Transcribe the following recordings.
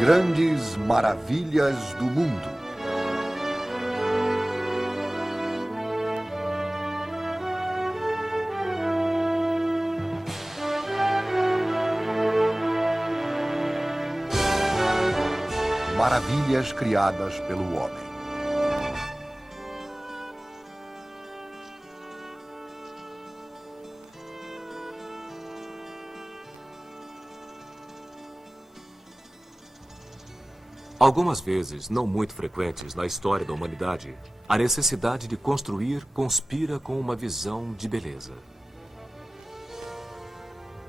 Grandes maravilhas do mundo. Maravilhas criadas pelo homem. Algumas vezes, não muito frequentes na história da humanidade, a necessidade de construir conspira com uma visão de beleza.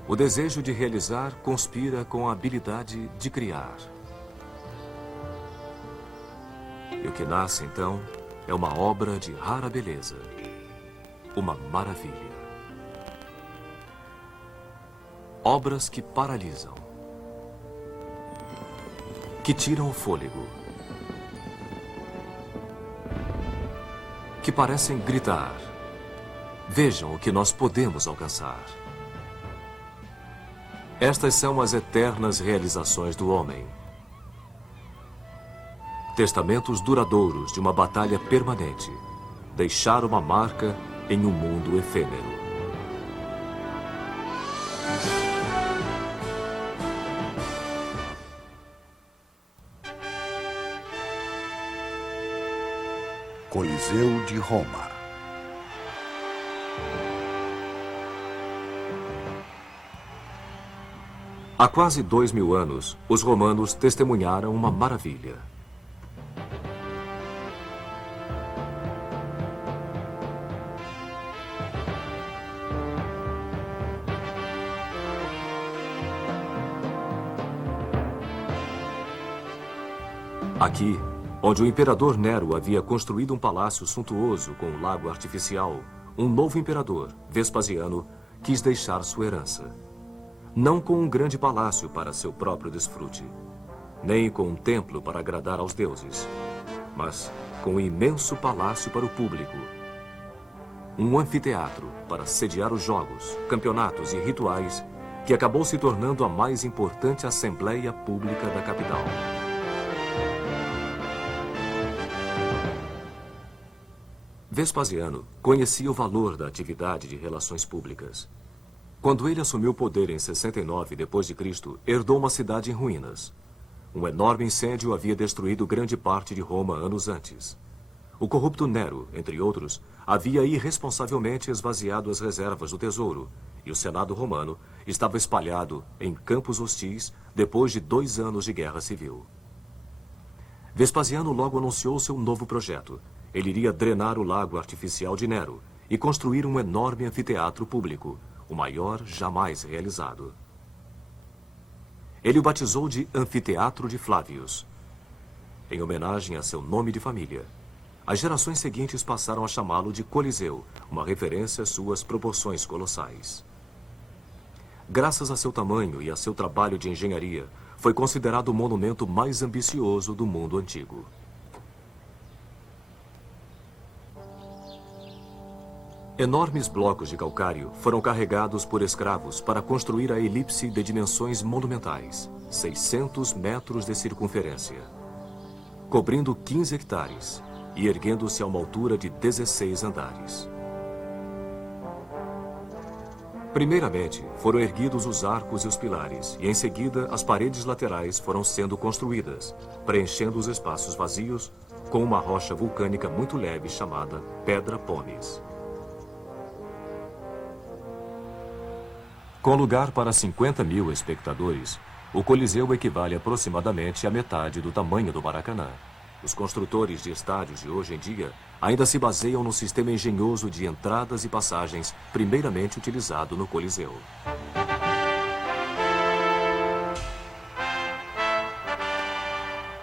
O desejo de realizar conspira com a habilidade de criar. E o que nasce, então, é uma obra de rara beleza, uma maravilha. Obras que paralisam, que tiram o fôlego, que parecem gritar: vejam o que nós podemos alcançar. Estas são as eternas realizações do homem. Testamentos duradouros de uma batalha permanente. Deixar uma marca em um mundo efêmero. Coliseu de Roma. Há quase 2000 anos, os romanos testemunharam uma maravilha. Aqui, onde o imperador Nero havia construído um palácio suntuoso com um lago artificial, um novo imperador, Vespasiano, quis deixar sua herança. Não com um grande palácio para seu próprio desfrute, nem com um templo para agradar aos deuses, mas com um imenso palácio para o público. Um anfiteatro para sediar os jogos, campeonatos e rituais que acabou se tornando a mais importante assembleia pública da capital. Vespasiano conhecia o valor da atividade de relações públicas. Quando ele assumiu o poder em 69 d.C., herdou uma cidade em ruínas. Um enorme incêndio havia destruído grande parte de Roma anos antes. O corrupto Nero, entre outros, havia irresponsavelmente esvaziado as reservas do tesouro, e o Senado romano estava espalhado em campos hostis depois de 2 anos de guerra civil. Vespasiano logo anunciou seu novo projeto. Ele iria drenar o lago artificial de Nero e construir um enorme anfiteatro público, o maior jamais realizado. Ele o batizou de Anfiteatro de Flávios, em homenagem a seu nome de família. As gerações seguintes passaram a chamá-lo de Coliseu, uma referência às suas proporções colossais. Graças a seu tamanho e a seu trabalho de engenharia, foi considerado o monumento mais ambicioso do mundo antigo. Enormes blocos de calcário foram carregados por escravos para construir a elipse de dimensões monumentais, 600 metros de circunferência, cobrindo 15 hectares e erguendo-se a uma altura de 16 andares. Primeiramente, foram erguidos os arcos e os pilares, e em seguida as paredes laterais foram sendo construídas, preenchendo os espaços vazios com uma rocha vulcânica muito leve chamada Pedra Pomes. Com lugar para 50.000 espectadores, o Coliseu equivale aproximadamente à metade do tamanho do Maracanã. Os construtores de estádios de hoje em dia ainda se baseiam no sistema engenhoso de entradas e passagens primeiramente utilizado no Coliseu.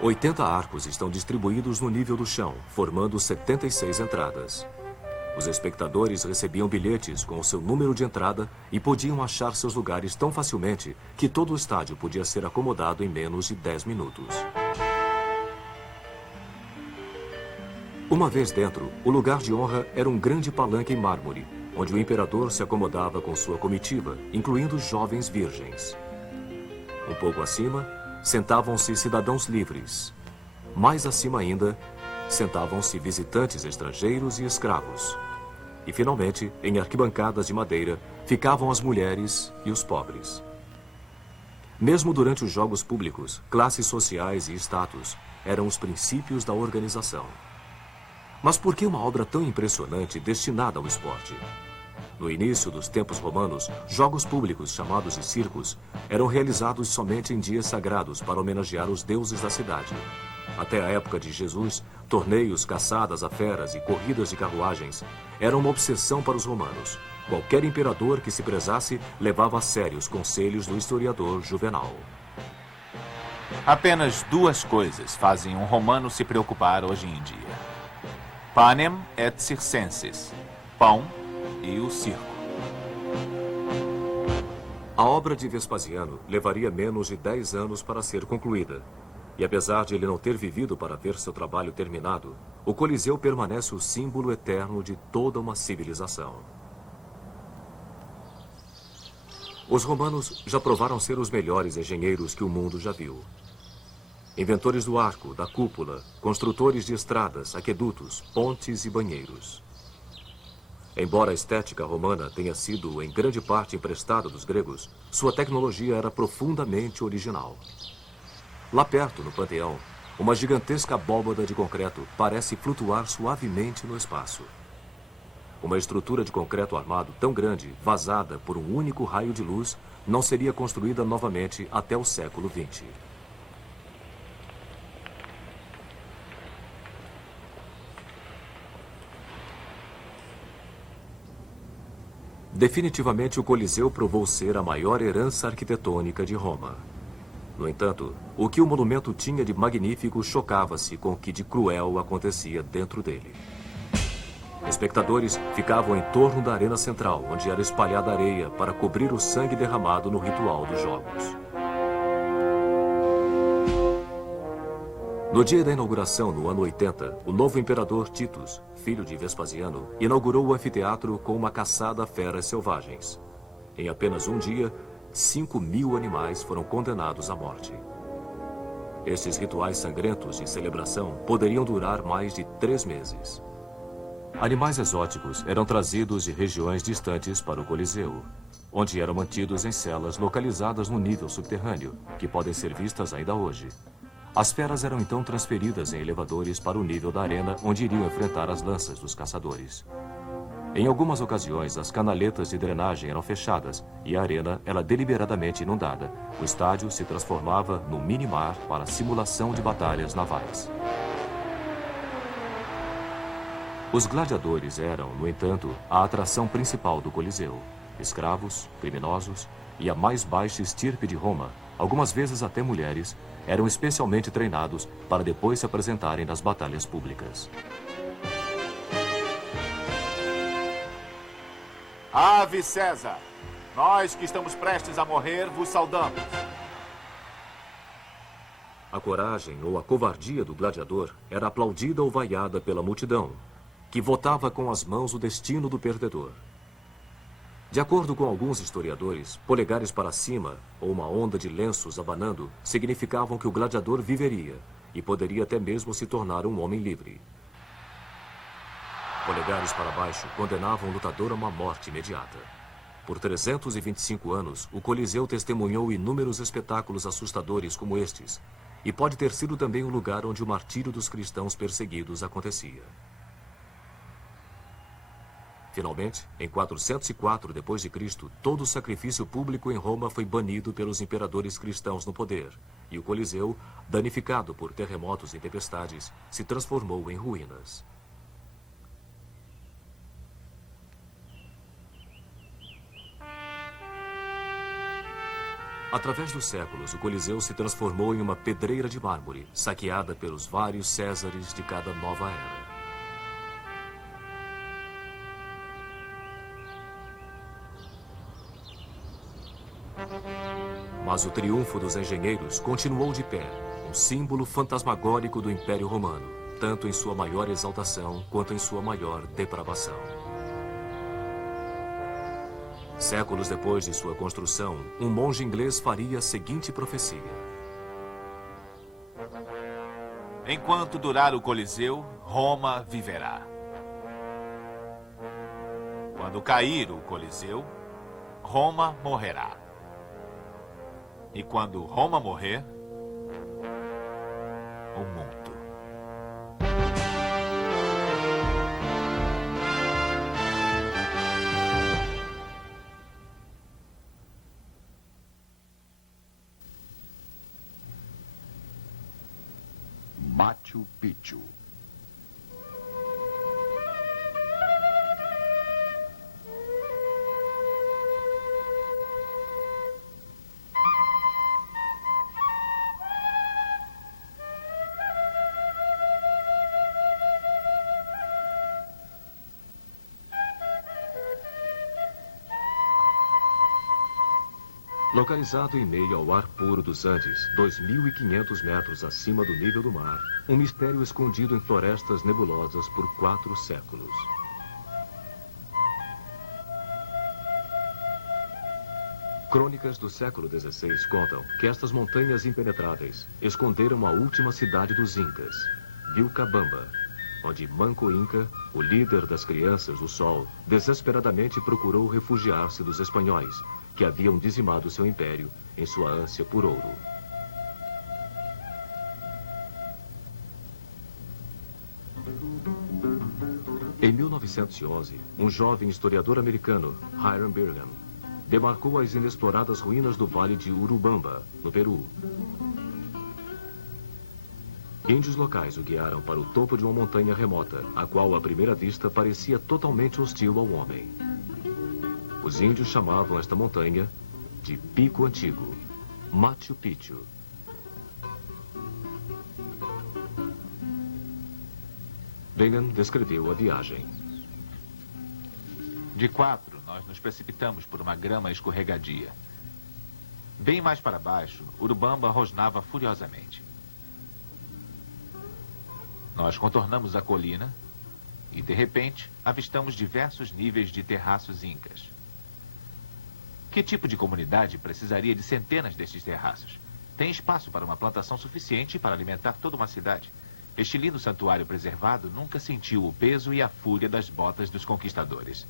Oitenta arcos estão distribuídos no nível do chão, formando 76 entradas. Os espectadores recebiam bilhetes com o seu número de entrada e podiam achar seus lugares tão facilmente que todo o estádio podia ser acomodado em menos de 10 minutos. Uma vez dentro, o lugar de honra era um grande palanque em mármore, onde o imperador se acomodava com sua comitiva, incluindo jovens virgens. Um pouco acima, sentavam-se cidadãos livres. Mais acima ainda, sentavam-se visitantes estrangeiros e escravos. E, finalmente, em arquibancadas de madeira, ficavam as mulheres e os pobres. Mesmo durante os jogos públicos, classes sociais e status eram os princípios da organização. Mas por que uma obra tão impressionante destinada ao esporte? No início dos tempos romanos, jogos públicos, chamados de circos, eram realizados somente em dias sagrados para homenagear os deuses da cidade. Até a época de Jesus, torneios, caçadas a feras e corridas de carruagens eram uma obsessão para os romanos. Qualquer imperador que se prezasse levava a sério os conselhos do historiador Juvenal. Apenas duas coisas fazem um romano se preocupar hoje em dia: panem et circenses, pão e o circo. A obra de Vespasiano levaria menos de 10 anos para ser concluída. E apesar de ele não ter vivido para ver seu trabalho terminado, o Coliseu permanece o símbolo eterno de toda uma civilização. Os romanos já provaram ser os melhores engenheiros que o mundo já viu. Inventores do arco, da cúpula, construtores de estradas, aquedutos, pontes e banheiros. Embora a estética romana tenha sido em grande parte emprestada dos gregos, sua tecnologia era profundamente original. Lá perto, no Panteão, uma gigantesca abóbada de concreto parece flutuar suavemente no espaço. Uma estrutura de concreto armado tão grande, vazada por um único raio de luz, não seria construída novamente até o século XX. Definitivamente, o Coliseu provou ser a maior herança arquitetônica de Roma. No entanto, o que o monumento tinha de magnífico chocava-se com o que de cruel acontecia dentro dele. Espectadores ficavam em torno da arena central, onde era espalhada areia para cobrir o sangue derramado no ritual dos jogos. No dia da inauguração, no ano 80, o novo imperador Titus, filho de Vespasiano, inaugurou o anfiteatro com uma caçada a feras selvagens. Em apenas um dia, 5.000 animais foram condenados à morte. Estes rituais sangrentos de celebração poderiam durar mais de 3 meses. Animais exóticos eram trazidos de regiões distantes para o Coliseu, onde eram mantidos em celas localizadas no nível subterrâneo, que podem ser vistas ainda hoje. As feras eram então transferidas em elevadores para o nível da arena, onde iriam enfrentar as lanças dos caçadores. Em algumas ocasiões, as canaletas de drenagem eram fechadas e a arena era deliberadamente inundada. O estádio se transformava no mini-mar para a simulação de batalhas navais. Os gladiadores eram, no entanto, a atração principal do Coliseu. Escravos, criminosos e a mais baixa estirpe de Roma, algumas vezes até mulheres, eram especialmente treinados para depois se apresentarem nas batalhas públicas. Ave César! Nós que estamos prestes a morrer vos saudamos. A coragem ou a covardia do gladiador era aplaudida ou vaiada pela multidão, que votava com as mãos o destino do perdedor. De acordo com alguns historiadores, polegares para cima ou uma onda de lenços abanando significavam que o gladiador viveria e poderia até mesmo se tornar um homem livre. Polegares para baixo condenavam o lutador a uma morte imediata. Por 325 anos, o Coliseu testemunhou inúmeros espetáculos assustadores como estes, e pode ter sido também o lugar onde o martírio dos cristãos perseguidos acontecia. Finalmente, em 404 d.C., todo o sacrifício público em Roma foi banido pelos imperadores cristãos no poder, e o Coliseu, danificado por terremotos e tempestades, se transformou em ruínas. Através dos séculos, o Coliseu se transformou em uma pedreira de mármore, saqueada pelos vários Césares de cada nova era. Mas o triunfo dos engenheiros continuou de pé, um símbolo fantasmagórico do Império Romano, tanto em sua maior exaltação quanto em sua maior depravação. Séculos depois de sua construção, um monge inglês faria a seguinte profecia: Enquanto durar o Coliseu, Roma viverá. Quando cair o Coliseu, Roma morrerá. E quando Roma morrer, o mundo. Machu Picchu. Localizado em meio ao ar puro dos Andes, 2.500 metros acima do nível do mar, um mistério escondido em florestas nebulosas por 4 séculos. Crônicas do século XVI contam que estas montanhas impenetráveis esconderam a última cidade dos Incas, Vilcabamba, onde Manco Inca, o líder das crianças do sol, desesperadamente procurou refugiar-se dos espanhóis, que haviam dizimado seu império em sua ânsia por ouro. Em 1911, um jovem historiador americano, Hiram Bingham, demarcou as inexploradas ruínas do Vale de Urubamba, no Peru. Índios locais o guiaram para o topo de uma montanha remota, a qual à primeira vista parecia totalmente hostil ao homem. Os índios chamavam esta montanha de Pico Antigo, Machu Picchu. Bingham descreveu a viagem. De 4, nós nos precipitamos por uma grama escorregadia. Bem mais para baixo, Urubamba rosnava furiosamente. Nós contornamos a colina e, de repente, avistamos diversos níveis de terraços incas. Que tipo de comunidade precisaria de centenas destes terraços? Tem espaço para uma plantação suficiente para alimentar toda uma cidade. Este lindo santuário preservado nunca sentiu o peso e a fúria das botas dos conquistadores.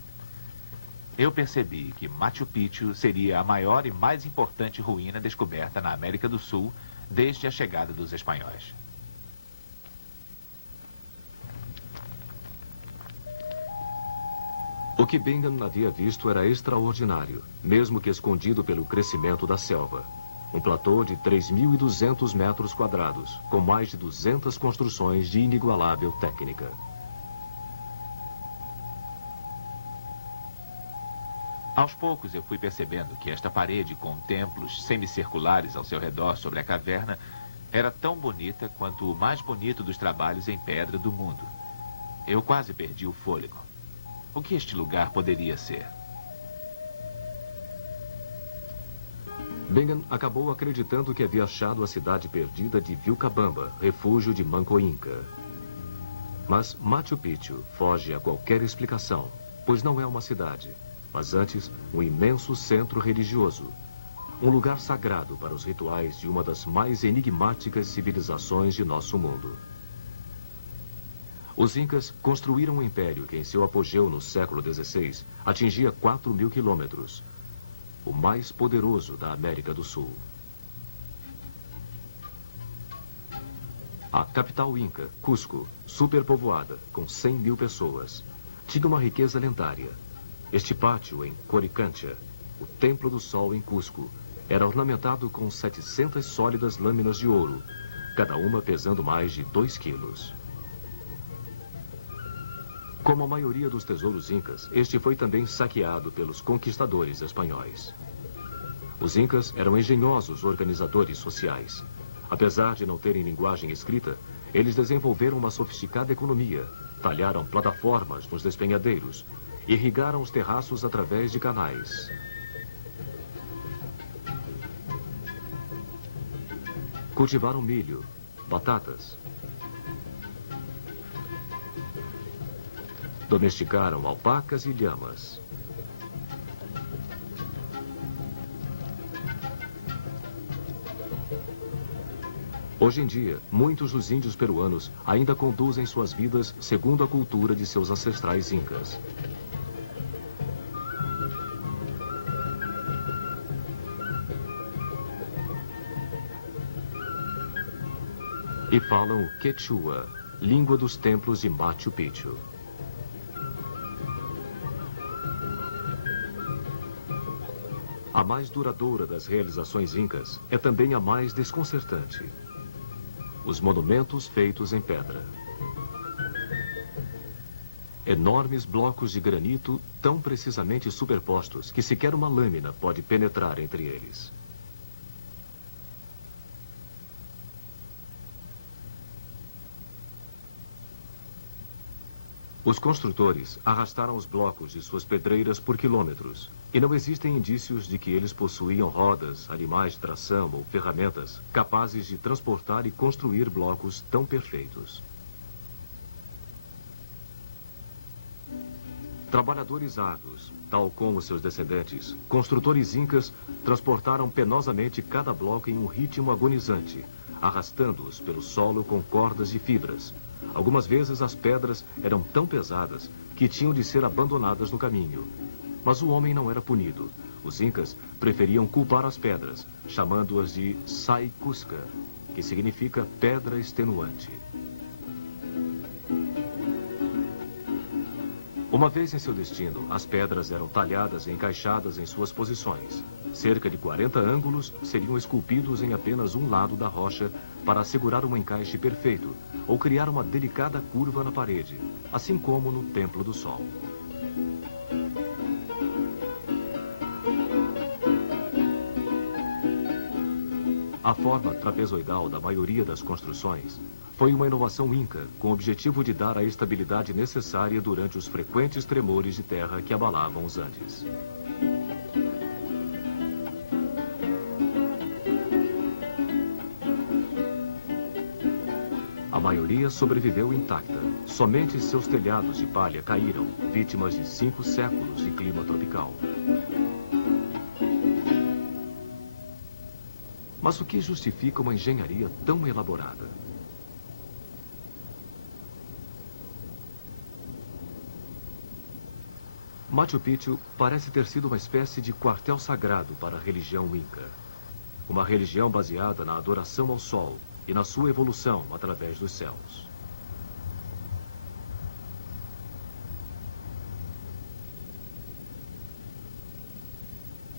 Eu percebi que Machu Picchu seria a maior e mais importante ruína descoberta na América do Sul desde a chegada dos espanhóis. O que Bingham havia visto era extraordinário, mesmo que escondido pelo crescimento da selva. Um platô de 3.200 metros quadrados, com mais de 200 construções de inigualável técnica. Aos poucos eu fui percebendo que esta parede com templos semicirculares ao seu redor sobre a caverna era tão bonita quanto o mais bonito dos trabalhos em pedra do mundo. Eu quase perdi o fôlego. O que este lugar poderia ser? Bingham acabou acreditando que havia achado a cidade perdida de Vilcabamba, refúgio de Manco Inca. Mas Machu Picchu foge a qualquer explicação, pois não é uma cidade, mas antes um imenso centro religioso, um lugar sagrado para os rituais de uma das mais enigmáticas civilizações de nosso mundo. Os Incas construíram um império que, em seu apogeu no século XVI, atingia 4.000 quilômetros, o mais poderoso da América do Sul. A capital Inca, Cusco, superpovoada, com 100.000 pessoas, tinha uma riqueza lendária. Este pátio em Coricancha, o Templo do Sol em Cusco, era ornamentado com 700 sólidas lâminas de ouro, cada uma pesando mais de 2 quilos. Como a maioria dos tesouros incas, este foi também saqueado pelos conquistadores espanhóis. Os incas eram engenhosos organizadores sociais. Apesar de não terem linguagem escrita, eles desenvolveram uma sofisticada economia, talharam plataformas nos despenhadeiros, irrigaram os terraços através de canais. Cultivaram milho, batatas. Domesticaram alpacas e lhamas. Hoje em dia, muitos dos índios peruanos ainda conduzem suas vidas segundo a cultura de seus ancestrais incas. E falam o Quechua, língua dos templos de Machu Picchu. A mais duradoura das realizações incas é também a mais desconcertante. Os monumentos feitos em pedra. Enormes blocos de granito tão precisamente superpostos que sequer uma lâmina pode penetrar entre eles. Os construtores arrastaram os blocos de suas pedreiras por quilômetros, e não existem indícios de que eles possuíam rodas, animais de tração ou ferramentas capazes de transportar e construir blocos tão perfeitos. Trabalhadores árduos, tal como seus descendentes, construtores incas, transportaram penosamente cada bloco em um ritmo agonizante, arrastando-os pelo solo com cordas de fibras. Algumas vezes as pedras eram tão pesadas que tinham de ser abandonadas no caminho. Mas o homem não era punido. Os incas preferiam culpar as pedras, chamando-as de Sai Cusca, que significa pedra extenuante. Uma vez em seu destino, as pedras eram talhadas e encaixadas em suas posições. Cerca de 40 ângulos seriam esculpidos em apenas um lado da rocha para assegurar um encaixe perfeito ou criar uma delicada curva na parede, assim como no Templo do Sol. A forma trapezoidal da maioria das construções foi uma inovação inca com o objetivo de dar a estabilidade necessária durante os frequentes tremores de terra que abalavam os Andes. A maioria sobreviveu intacta. Somente seus telhados de palha caíram, vítimas de 5 séculos de clima tropical. Mas o que justifica uma engenharia tão elaborada? Machu Picchu parece ter sido uma espécie de quartel sagrado para a religião inca. Uma religião baseada na adoração ao sol e na sua evolução através dos céus.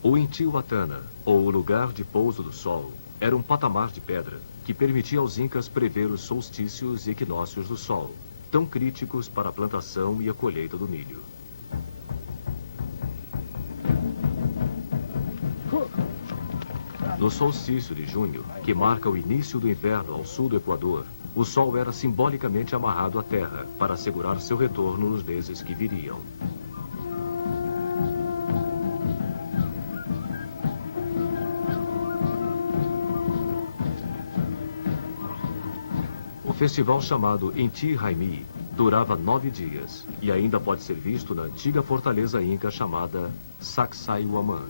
O Intihuatana, ou o lugar de pouso do sol, era um patamar de pedra que permitia aos incas prever os solstícios e equinócios do sol, tão críticos para a plantação e a colheita do milho. No solstício de junho, que marca o início do inverno ao sul do Equador, o sol era simbolicamente amarrado à terra para assegurar seu retorno nos meses que viriam. O festival chamado Inti Raymi durava 9 dias e ainda pode ser visto na antiga fortaleza inca chamada Sacsayhuaman.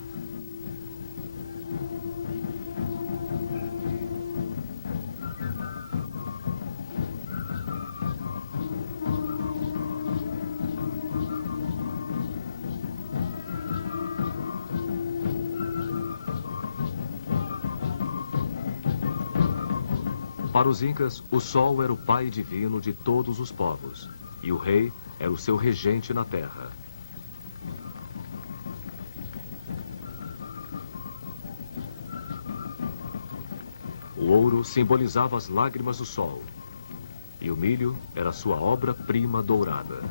Para os incas, o sol era o pai divino de todos os povos, e o rei era o seu regente na terra. O ouro simbolizava as lágrimas do sol, e o milho era sua obra-prima dourada.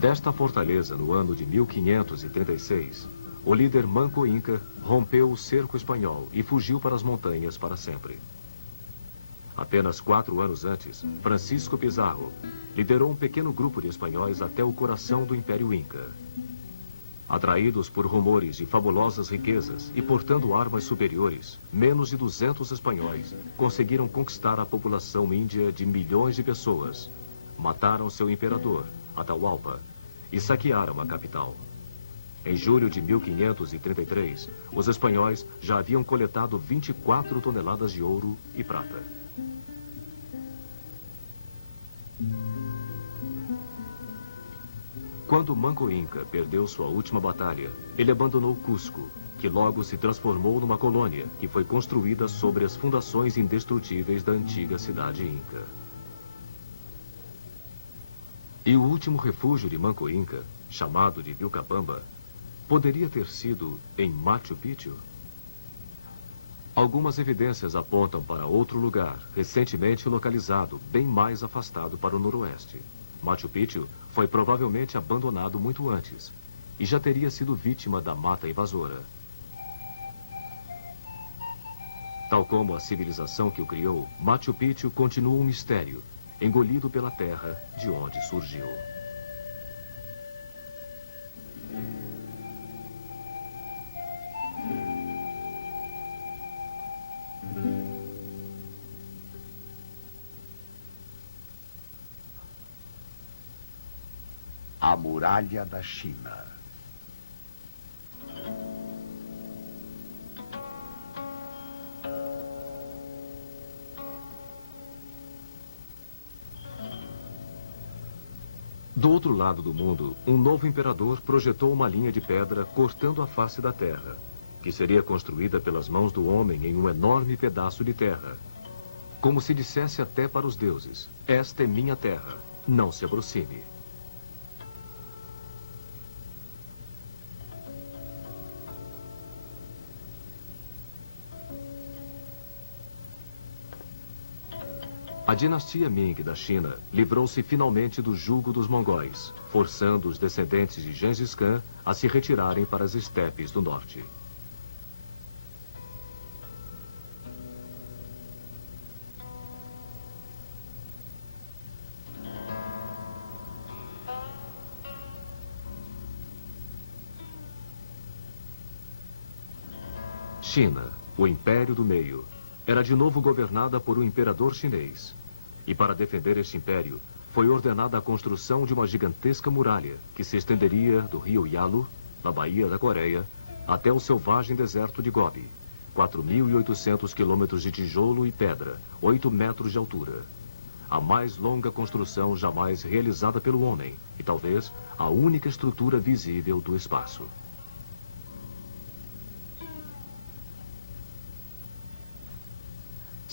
Desta fortaleza, no ano de 1536, o líder Manco Inca rompeu o cerco espanhol e fugiu para as montanhas para sempre. Apenas 4 anos antes, Francisco Pizarro liderou um pequeno grupo de espanhóis até o coração do Império Inca. Atraídos por rumores de fabulosas riquezas e portando armas superiores, menos de 200 espanhóis conseguiram conquistar a população índia de milhões de pessoas. Mataram seu imperador, Atahualpa, e saquearam a capital. Em julho de 1533, os espanhóis já haviam coletado 24 toneladas de ouro e prata. Quando Manco Inca perdeu sua última batalha, ele abandonou Cusco, que logo se transformou numa colônia que foi construída sobre as fundações indestrutíveis da antiga cidade Inca. E o último refúgio de Manco Inca, chamado de Vilcabamba, poderia ter sido em Machu Picchu? Algumas evidências apontam para outro lugar, recentemente localizado, bem mais afastado para o noroeste. Machu Picchu foi provavelmente abandonado muito antes e já teria sido vítima da mata invasora. Tal como a civilização que o criou, Machu Picchu continua um mistério, engolido pela terra de onde surgiu. A Muralha da China. Do outro lado do mundo, um novo imperador projetou uma linha de pedra cortando a face da terra, que seria construída pelas mãos do homem em um enorme pedaço de terra. Como se dissesse até para os deuses: esta é minha terra, não se aproxime. A dinastia Ming da China livrou-se finalmente do jugo dos mongóis, forçando os descendentes de Gengis Khan a se retirarem para as estepes do norte. China, o Império do Meio, era de novo governada por um imperador chinês. E para defender este império, foi ordenada a construção de uma gigantesca muralha que se estenderia do rio Yalu, na Baía da Coreia, até o selvagem deserto de Gobi. 4.800 quilômetros de tijolo e pedra, 8 metros de altura. A mais longa construção jamais realizada pelo homem e talvez a única estrutura visível do espaço.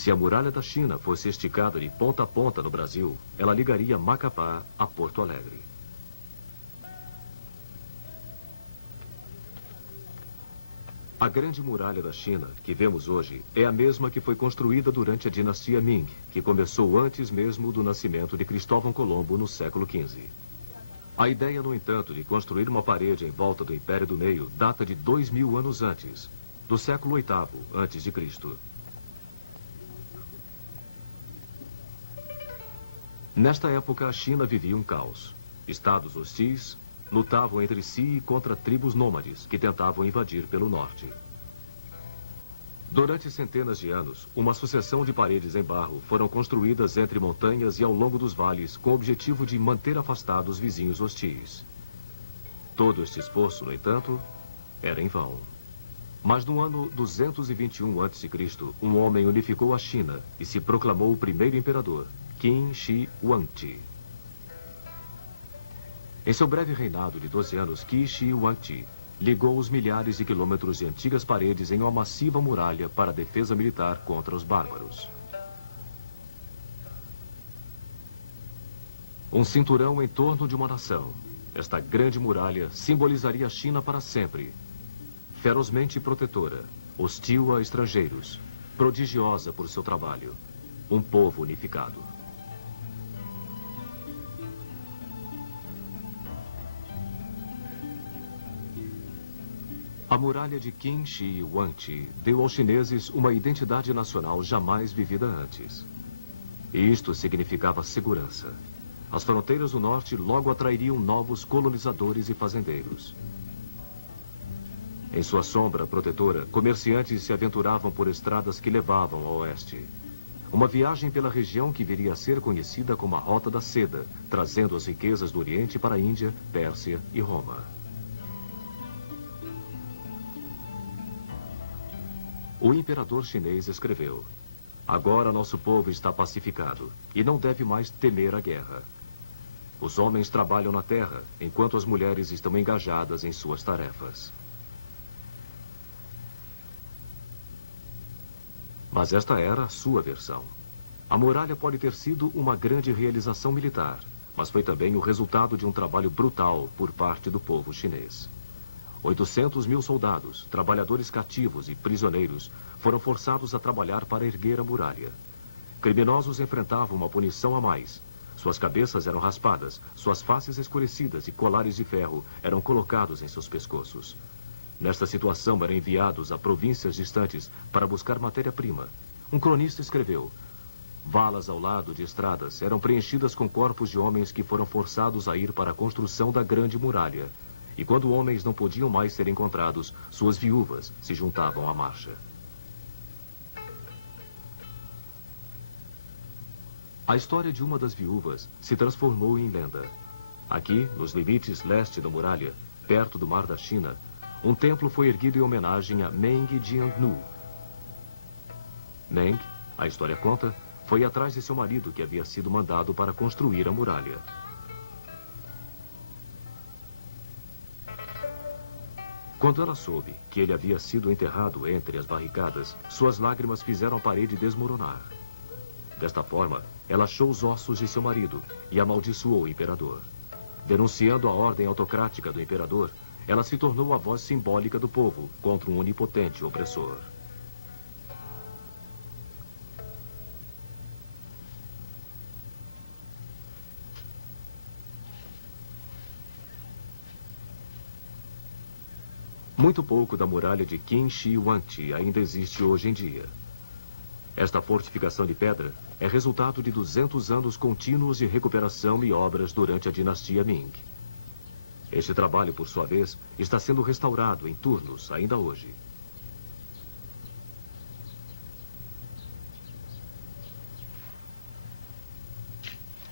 Se a muralha da China fosse esticada de ponta a ponta no Brasil, ela ligaria Macapá a Porto Alegre. A Grande Muralha da China, que vemos hoje, é a mesma que foi construída durante a dinastia Ming, que começou antes mesmo do nascimento de Cristóvão Colombo no século XV. A ideia, no entanto, de construir uma parede em volta do Império do Meio data de 2.000 anos antes, do século VIII a.C. Nesta época, a China vivia um caos. Estados hostis lutavam entre si e contra tribos nômades que tentavam invadir pelo norte. Durante centenas de anos, uma sucessão de paredes em barro foram construídas entre montanhas e ao longo dos vales com o objetivo de manter afastados vizinhos hostis. Todo este esforço, no entanto, era em vão. Mas no ano 221 a.C., um homem unificou a China e se proclamou o primeiro imperador, Qin Shi Huangdi. Em seu breve reinado de 12 anos, Qin Shi Huangdi ligou os milhares de quilômetros de antigas paredes em uma massiva muralha para a defesa militar contra os bárbaros. Um cinturão em torno de uma nação. Esta grande muralha simbolizaria a China para sempre. Ferozmente protetora, hostil a estrangeiros, prodigiosa por seu trabalho. Um povo unificado. A muralha de Qin Shi Huangdi deu aos chineses uma identidade nacional jamais vivida antes. E isto significava segurança. As fronteiras do norte logo atrairiam novos colonizadores e fazendeiros. Em sua sombra protetora, comerciantes se aventuravam por estradas que levavam ao oeste. Uma viagem pela região que viria a ser conhecida como a Rota da Seda, trazendo as riquezas do Oriente para a Índia, Pérsia e Roma. O imperador chinês escreveu: "Agora nosso povo está pacificado e não deve mais temer a guerra. Os homens trabalham na terra, enquanto as mulheres estão engajadas em suas tarefas." Mas esta era a sua versão. A muralha pode ter sido uma grande realização militar, mas foi também o resultado de um trabalho brutal por parte do povo chinês. 800 mil soldados, trabalhadores cativos e prisioneiros foram forçados a trabalhar para erguer a muralha. Criminosos enfrentavam uma punição a mais. Suas cabeças eram raspadas, suas faces escurecidas e colares de ferro eram colocados em seus pescoços. Nesta situação, eram enviados a províncias distantes para buscar matéria-prima. Um cronista escreveu: "Valas ao lado de estradas eram preenchidas com corpos de homens que foram forçados a ir para a construção da grande muralha. E quando homens não podiam mais ser encontrados, suas viúvas se juntavam à marcha." A história de uma das viúvas se transformou em lenda. Aqui, nos limites leste da muralha, perto do Mar da China, um templo foi erguido em homenagem a Meng Jiannu. Meng, a história conta, foi atrás de seu marido que havia sido mandado para construir a muralha. Quando ela soube que ele havia sido enterrado entre as barricadas, suas lágrimas fizeram a parede desmoronar. Desta forma, ela achou os ossos de seu marido e amaldiçoou o imperador. Denunciando a ordem autocrática do imperador, ela se tornou a voz simbólica do povo contra um onipotente opressor. Muito pouco da muralha de Qin Shi Huangdi ainda existe hoje em dia. Esta fortificação de pedra é resultado de 200 anos contínuos de recuperação e obras durante a dinastia Ming. Este trabalho, por sua vez, está sendo restaurado em turnos ainda hoje.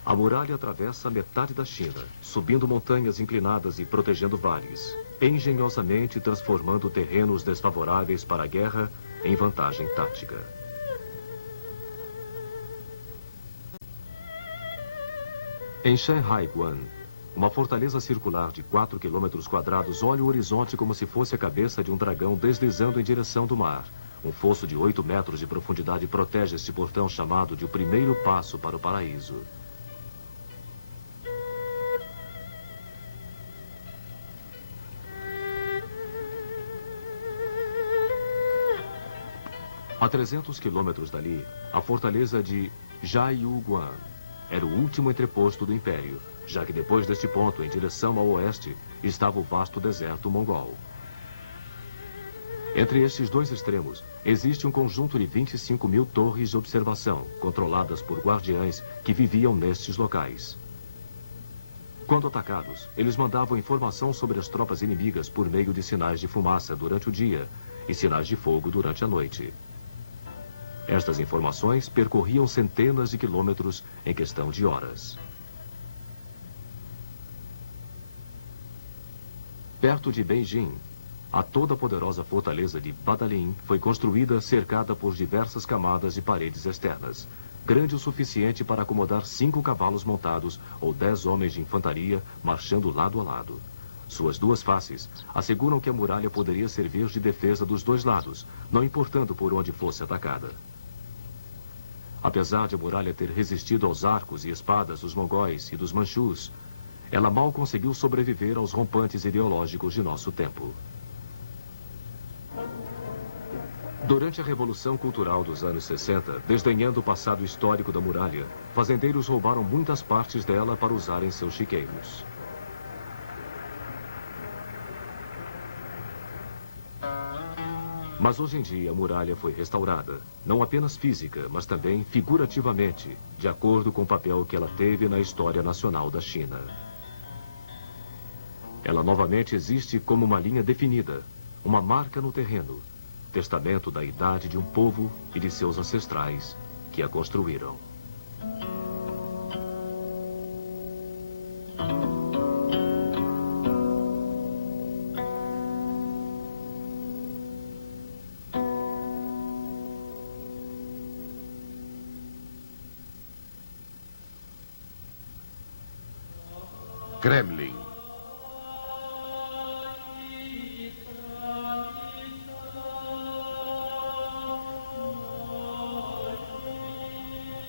A muralha atravessa metade da China, subindo montanhas inclinadas e protegendo vales, engenhosamente transformando terrenos desfavoráveis para a guerra em vantagem tática. Em Shanhaiguan, uma fortaleza circular de 4 quilômetros quadrados olha o horizonte como se fosse a cabeça de um dragão deslizando em direção do mar. Um fosso de 8 metros de profundidade protege este portão chamado de o primeiro passo para o paraíso. A 300 quilômetros dali, a fortaleza de Jiayuguan era o último entreposto do Império, já que depois deste ponto, em direção ao oeste, estava o vasto deserto mongol. Entre estes dois extremos, existe um conjunto de 25 mil torres de observação, controladas por guardiães que viviam nestes locais. Quando atacados, eles mandavam informação sobre as tropas inimigas por meio de sinais de fumaça durante o dia e sinais de fogo durante a noite. Estas informações percorriam centenas de quilômetros em questão de horas. Perto de Beijing, a toda poderosa fortaleza de Badalin foi construída cercada por diversas camadas de paredes externas, grande o suficiente para acomodar 5 cavalos montados ou 10 homens de infantaria marchando lado a lado. Suas duas faces asseguram que a muralha poderia servir de defesa dos dois lados, não importando por onde fosse atacada. Apesar de a muralha ter resistido aos arcos e espadas dos mongóis e dos manchus, ela mal conseguiu sobreviver aos rompantes ideológicos de nosso tempo. Durante a Revolução Cultural dos anos 60, desdenhando o passado histórico da muralha, fazendeiros roubaram muitas partes dela para usar em seus chiqueiros. Mas hoje em dia a muralha foi restaurada, não apenas física, mas também figurativamente, de acordo com o papel que ela teve na história nacional da China. Ela novamente existe como uma linha definida, uma marca no terreno, testamento da idade de um povo e de seus ancestrais que a construíram. Kremlin.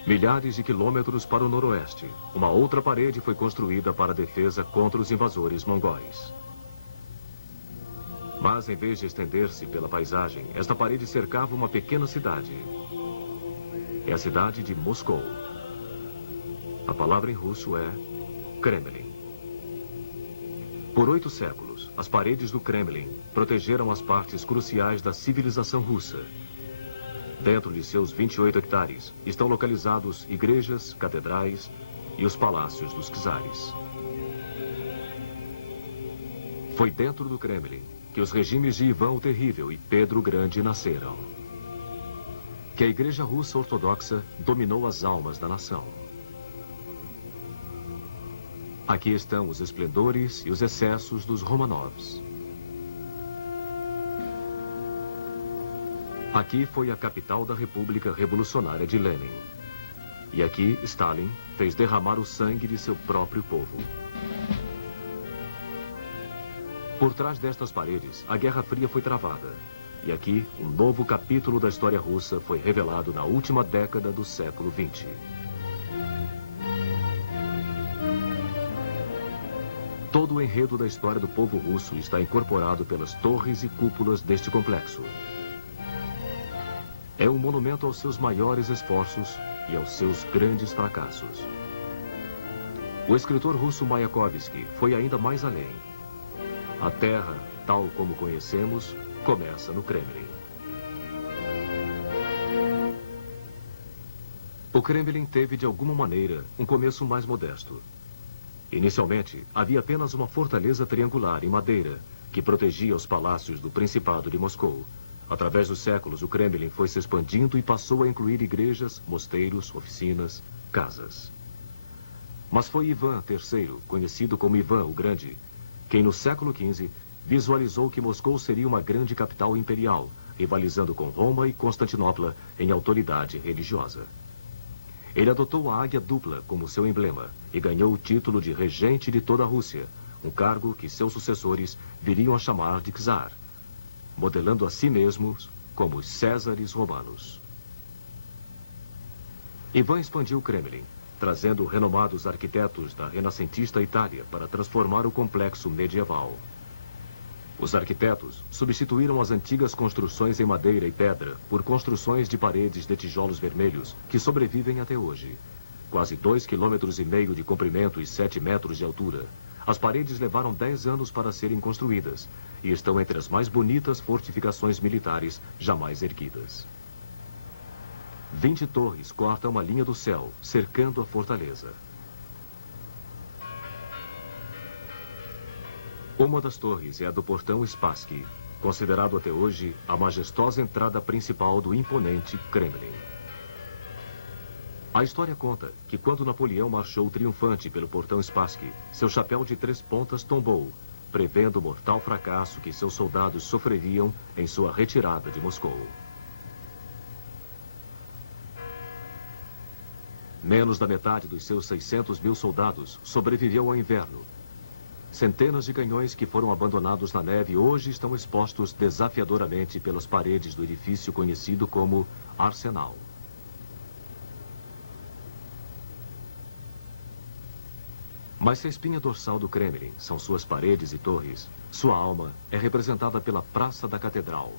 Milhares de quilômetros para o noroeste, uma outra parede foi construída para a defesa contra os invasores mongóis. Mas, em vez de estender-se pela paisagem, esta parede cercava uma pequena cidade. É a cidade de Moscou. A palavra em russo é Kremlin. Por 8 séculos, as paredes do Kremlin protegeram as partes cruciais da civilização russa. Dentro de seus 28 hectares estão localizados igrejas, catedrais e os palácios dos czares. Foi dentro do Kremlin que os regimes de Ivan o Terrível e Pedro o Grande nasceram. Que a Igreja Russa Ortodoxa dominou as almas da nação. Aqui estão os esplendores e os excessos dos Romanovs. Aqui foi a capital da República Revolucionária de Lenin. E aqui, Stalin fez derramar o sangue de seu próprio povo. Por trás destas paredes, a Guerra Fria foi travada. E aqui, um novo capítulo da história russa foi revelado na última década do século XX. Todo o enredo da história do povo russo está incorporado pelas torres e cúpulas deste complexo. É um monumento aos seus maiores esforços e aos seus grandes fracassos. O escritor russo Mayakovsky foi ainda mais além. A Terra, tal como conhecemos, começa no Kremlin. O Kremlin teve, de alguma maneira, um começo mais modesto. Inicialmente, havia apenas uma fortaleza triangular em madeira que protegia os palácios do Principado de Moscou. Através dos séculos, o Kremlin foi se expandindo e passou a incluir igrejas, mosteiros, oficinas, casas. Mas foi Ivan III, conhecido como Ivan o Grande, quem no século XV visualizou que Moscou seria uma grande capital imperial, rivalizando com Roma e Constantinopla em autoridade religiosa. Ele adotou a águia dupla como seu emblema e ganhou o título de regente de toda a Rússia, um cargo que seus sucessores viriam a chamar de czar, modelando a si mesmos como os Césares romanos. Ivan expandiu o Kremlin, trazendo renomados arquitetos da renascentista Itália para transformar o complexo medieval. Os arquitetos substituíram as antigas construções em madeira e pedra por construções de paredes de tijolos vermelhos que sobrevivem até hoje. Quase 2,5 km de comprimento e 7 metros de altura. As paredes levaram 10 anos para serem construídas e estão entre as mais bonitas fortificações militares jamais erguidas. 20 torres cortam a linha do céu, cercando a fortaleza. Uma das torres é a do portão Spassky, considerado até hoje a majestosa entrada principal do imponente Kremlin. A história conta que quando Napoleão marchou triunfante pelo portão Spassky, seu chapéu de 3 pontas tombou, prevendo o mortal fracasso que seus soldados sofreriam em sua retirada de Moscou. Menos da metade dos seus 600 mil soldados sobreviveu ao inverno. Centenas de canhões que foram abandonados na neve hoje estão expostos desafiadoramente pelas paredes do edifício conhecido como Arsenal. Mas se a espinha dorsal do Kremlin são suas paredes e torres, sua alma é representada pela Praça da Catedral.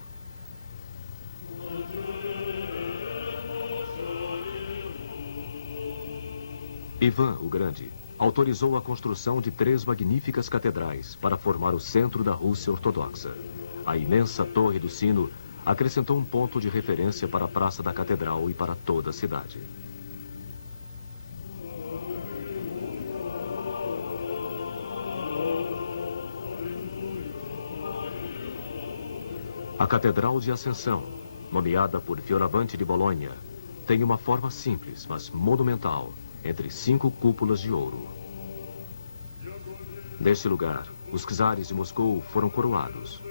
Ivan o Grande autorizou a construção de 3 magníficas catedrais para formar o centro da Rússia Ortodoxa. A imensa Torre do Sino acrescentou um ponto de referência para a Praça da Catedral e para toda a cidade. A Catedral de Ascensão, nomeada por Fioravante de Bolonha, tem uma forma simples, mas monumental, entre 5 cúpulas de ouro. Neste lugar, os czares de Moscou foram coroados.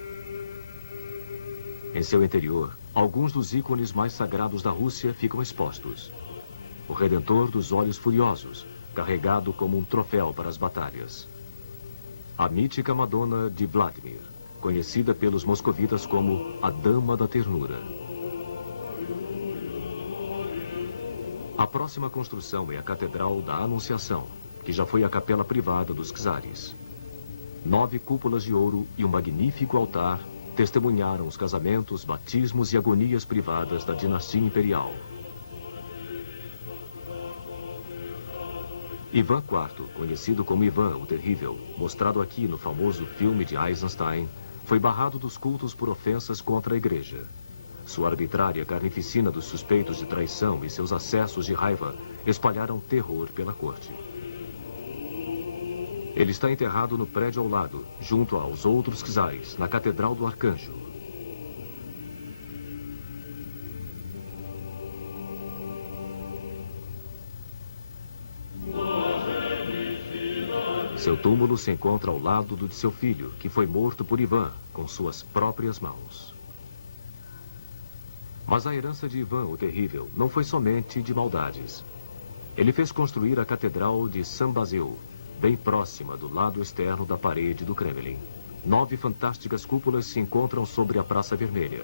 Em seu interior, alguns dos ícones mais sagrados da Rússia ficam expostos. O Redentor dos Olhos Furiosos, carregado como um troféu para as batalhas. A mítica Madonna de Vladimir, conhecida pelos moscovitas como a Dama da Ternura. A próxima construção é a Catedral da Anunciação, que já foi a capela privada dos czares. 9 cúpulas de ouro e um magnífico altar testemunharam os casamentos, batismos e agonias privadas da dinastia imperial. Ivan IV, conhecido como Ivan o Terrível, mostrado aqui no famoso filme de Eisenstein, foi barrado dos cultos por ofensas contra a igreja. Sua arbitrária carnificina dos suspeitos de traição e seus acessos de raiva espalharam terror pela corte. Ele está enterrado no prédio ao lado, junto aos outros czares, na Catedral do Arcanjo. Seu túmulo se encontra ao lado do de seu filho, que foi morto por Ivan com suas próprias mãos. Mas a herança de Ivan o Terrível não foi somente de maldades. Ele fez construir a Catedral de São Basil, bem próxima do lado externo da parede do Kremlin. 9 fantásticas cúpulas se encontram sobre a Praça Vermelha.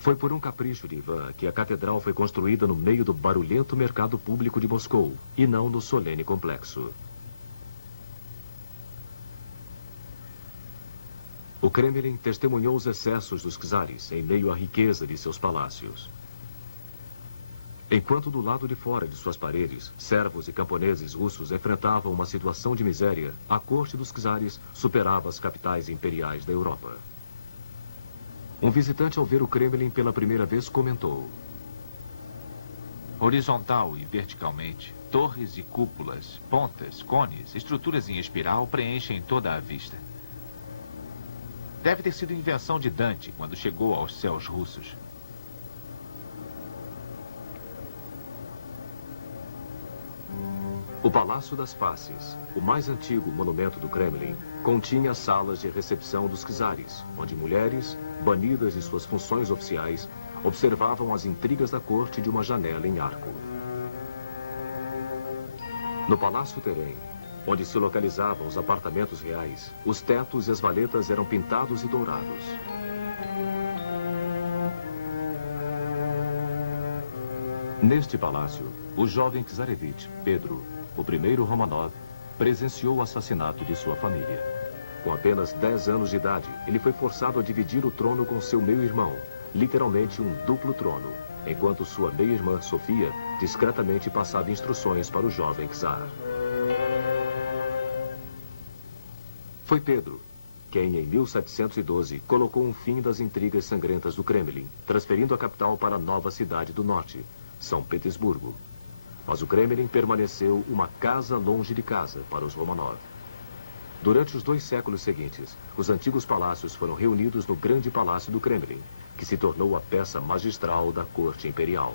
Foi por um capricho de Ivan que a catedral foi construída no meio do barulhento mercado público de Moscou, e não no solene complexo. O Kremlin testemunhou os excessos dos czares em meio à riqueza de seus palácios. Enquanto do lado de fora de suas paredes, servos e camponeses russos enfrentavam uma situação de miséria, a corte dos czares superava as capitais imperiais da Europa. Um visitante, ao ver o Kremlin pela primeira vez, comentou: horizontal e verticalmente, torres e cúpulas, pontas, cones, estruturas em espiral preenchem toda a vista. Deve ter sido invenção de Dante quando chegou aos céus russos. O Palácio das Faces, o mais antigo monumento do Kremlin, continha salas de recepção dos czares, onde mulheres, banidas de suas funções oficiais, observavam as intrigas da corte de uma janela em arco. No Palácio Terem, onde se localizavam os apartamentos reais, os tetos e as valetas eram pintados e dourados. Neste palácio, o jovem czarevich, Pedro, o primeiro Romanov, presenciou o assassinato de sua família. Com apenas 10 anos de idade, ele foi forçado a dividir o trono com seu meio-irmão, literalmente um duplo trono, enquanto sua meia-irmã, Sofia, discretamente passava instruções para o jovem czar. Foi Pedro quem, em 1712, colocou um fim das intrigas sangrentas do Kremlin, transferindo a capital para a nova cidade do norte, São Petersburgo. Mas o Kremlin permaneceu uma casa longe de casa para os Romanov. Durante os 2 séculos seguintes, os antigos palácios foram reunidos no Grande Palácio do Kremlin, que se tornou a peça magistral da corte imperial.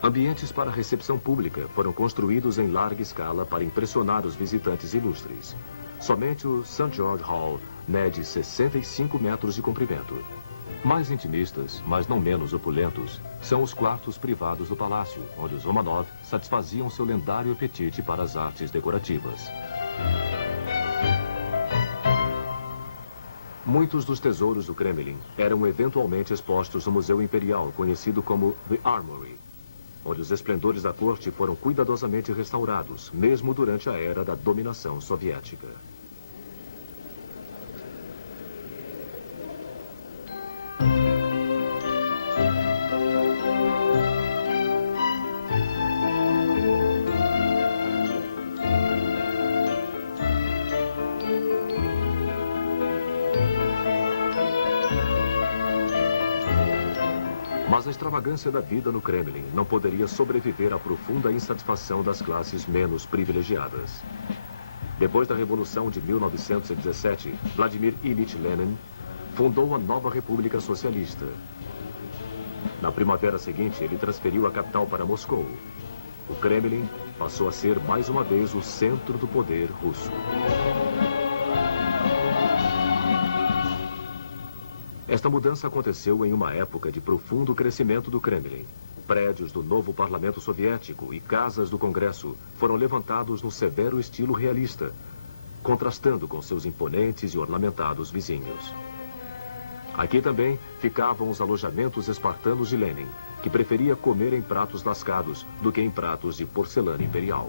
Ambientes para recepção pública foram construídos em larga escala para impressionar os visitantes ilustres. Somente o St. George Hall mede 65 metros de comprimento. Mais intimistas, mas não menos opulentos, são os quartos privados do palácio, onde os Romanov satisfaziam seu lendário apetite para as artes decorativas. Muitos dos tesouros do Kremlin eram eventualmente expostos no Museu Imperial, conhecido como The Armory, onde os esplendores da corte foram cuidadosamente restaurados, mesmo durante a era da dominação soviética. Mas a extravagância da vida no Kremlin não poderia sobreviver à profunda insatisfação das classes menos privilegiadas. Depois da Revolução de 1917, Vladimir Ilyich Lenin fundou a nova República Socialista. Na primavera seguinte, ele transferiu a capital para Moscou. O Kremlin passou a ser mais uma vez o centro do poder russo. Esta mudança aconteceu em uma época de profundo crescimento do Kremlin. Prédios do novo parlamento soviético e casas do Congresso foram levantados no severo estilo realista, contrastando com seus imponentes e ornamentados vizinhos. Aqui também ficavam os alojamentos espartanos de Lenin, que preferia comer em pratos lascados do que em pratos de porcelana imperial.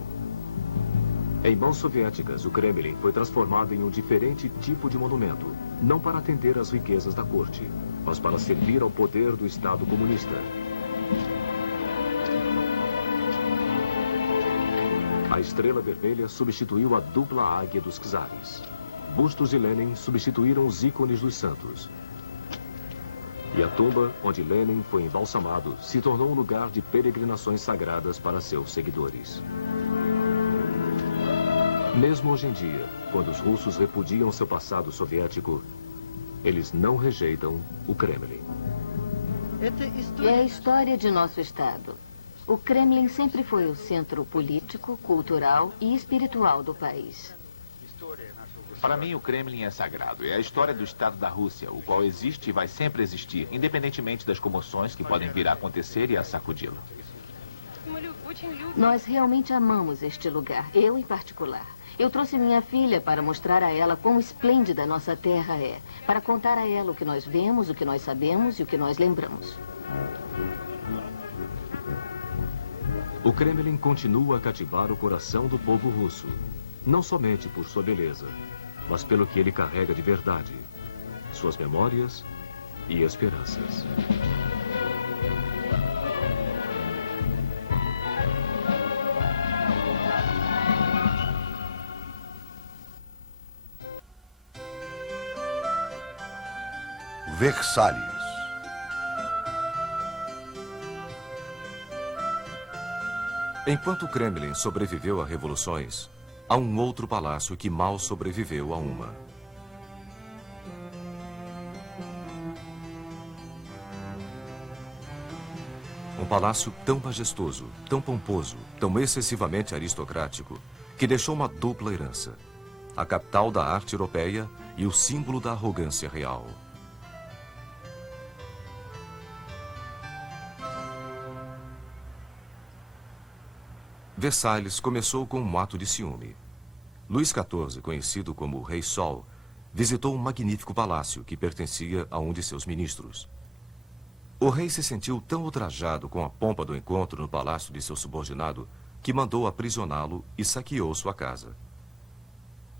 Em mãos soviéticas, o Kremlin foi transformado em um diferente tipo de monumento, não para atender às riquezas da corte, mas para servir ao poder do Estado comunista. A estrela vermelha substituiu a dupla águia dos czares. Bustos de Lenin substituíram os ícones dos santos. E a tumba onde Lenin foi embalsamado se tornou um lugar de peregrinações sagradas para seus seguidores. Mesmo hoje em dia, quando os russos repudiam seu passado soviético, eles não rejeitam o Kremlin. É a história de nosso Estado. O Kremlin sempre foi o centro político, cultural e espiritual do país. Para mim, o Kremlin é sagrado. É a história do Estado da Rússia, o qual existe e vai sempre existir, independentemente das comoções que podem vir a acontecer e a sacudi-lo. Nós realmente amamos este lugar, eu em particular. Eu trouxe minha filha para mostrar a ela quão esplêndida nossa terra é, para contar a ela o que nós vemos, o que nós sabemos e o que nós lembramos. O Kremlin continua a cativar o coração do povo russo, não somente por sua beleza, mas pelo que ele carrega de verdade, suas memórias e esperanças. Versalhes. Enquanto o Kremlin sobreviveu a revoluções, há um outro palácio que mal sobreviveu a uma. Um palácio tão majestoso, tão pomposo, tão excessivamente aristocrático, que deixou uma dupla herança: a capital da arte europeia e o símbolo da arrogância real. Versalhes começou com um ato de ciúme. Luís XIV, conhecido como o Rei Sol, visitou um magnífico palácio que pertencia a um de seus ministros. O rei se sentiu tão ultrajado com a pompa do encontro no palácio de seu subordinado que mandou aprisioná-lo e saqueou sua casa.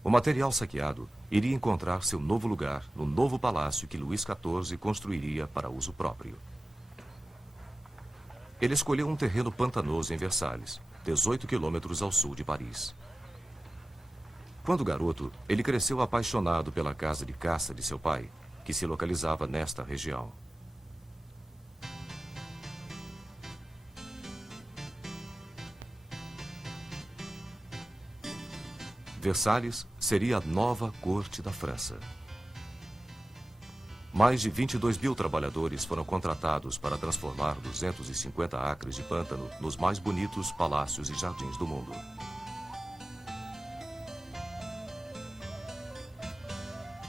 O material saqueado iria encontrar seu novo lugar no novo palácio que Luís XIV construiria para uso próprio. Ele escolheu um terreno pantanoso em Versalhes, 18 quilômetros ao sul de Paris. Quando garoto, ele cresceu apaixonado pela casa de caça de seu pai, que se localizava nesta região. Versalhes seria a nova corte da França. Mais de 22 mil trabalhadores foram contratados para transformar 250 acres de pântano nos mais bonitos palácios e jardins do mundo.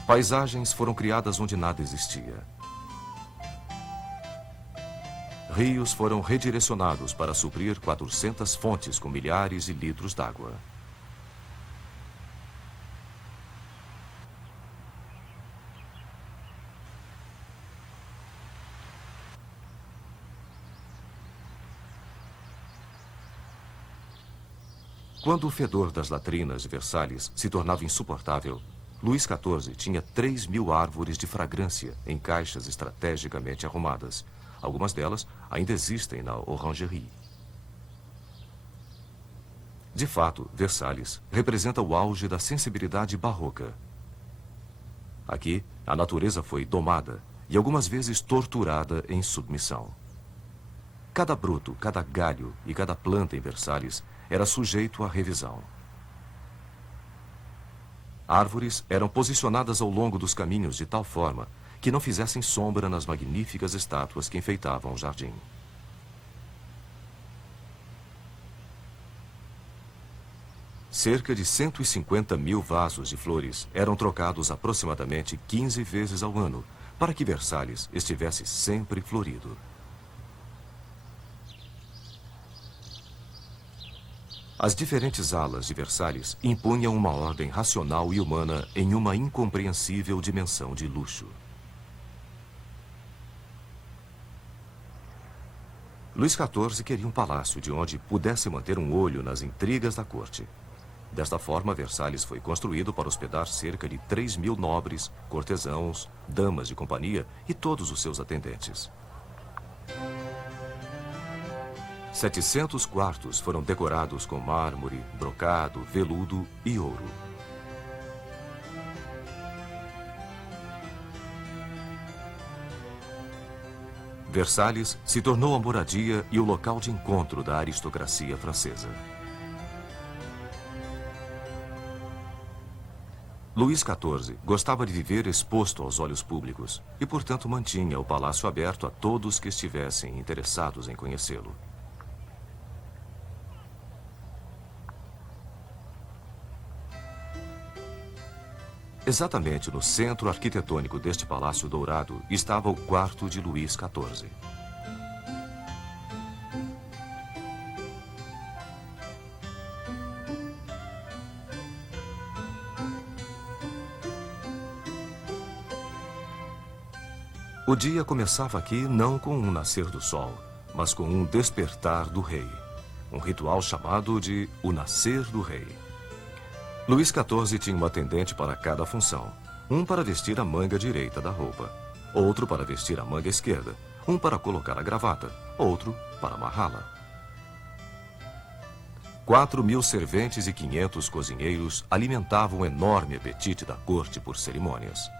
Paisagens foram criadas onde nada existia. Rios foram redirecionados para suprir 400 fontes com milhares de litros d'água. Quando o fedor das latrinas de Versalhes se tornava insuportável, Luís XIV tinha 3.000 árvores de fragrância em caixas estrategicamente arrumadas. Algumas delas ainda existem na Orangerie. De fato, Versalhes representa o auge da sensibilidade barroca. Aqui, a natureza foi domada e algumas vezes torturada em submissão. Cada broto, cada galho e cada planta em Versalhes era sujeito à revisão. Árvores eram posicionadas ao longo dos caminhos de tal forma que não fizessem sombra nas magníficas estátuas que enfeitavam o jardim. Cerca de 150 mil vasos de flores eram trocados aproximadamente 15 vezes ao ano, para que Versalhes estivesse sempre florido. As diferentes alas de Versalhes impunham uma ordem racional e humana em uma incompreensível dimensão de luxo. Luís XIV queria um palácio de onde pudesse manter um olho nas intrigas da corte. Desta forma, Versalhes foi construído para hospedar cerca de 3.000 nobres, cortesãos, damas de companhia e todos os seus atendentes. 700 quartos foram decorados com mármore, brocado, veludo e ouro. Versalhes se tornou a moradia e o local de encontro da aristocracia francesa. Luís XIV gostava de viver exposto aos olhos públicos e, portanto, mantinha o palácio aberto a todos que estivessem interessados em conhecê-lo. Exatamente no centro arquitetônico deste palácio dourado estava o quarto de Luís XIV. O dia começava aqui não com um nascer do sol, mas com um despertar do rei. Um ritual chamado de o nascer do rei. Luís XIV tinha um atendente para cada função. Um para vestir a manga direita da roupa, outro para vestir a manga esquerda, um para colocar a gravata, outro para amarrá-la. 4.000 serventes e 500 cozinheiros alimentavam o enorme apetite da corte por cerimônias.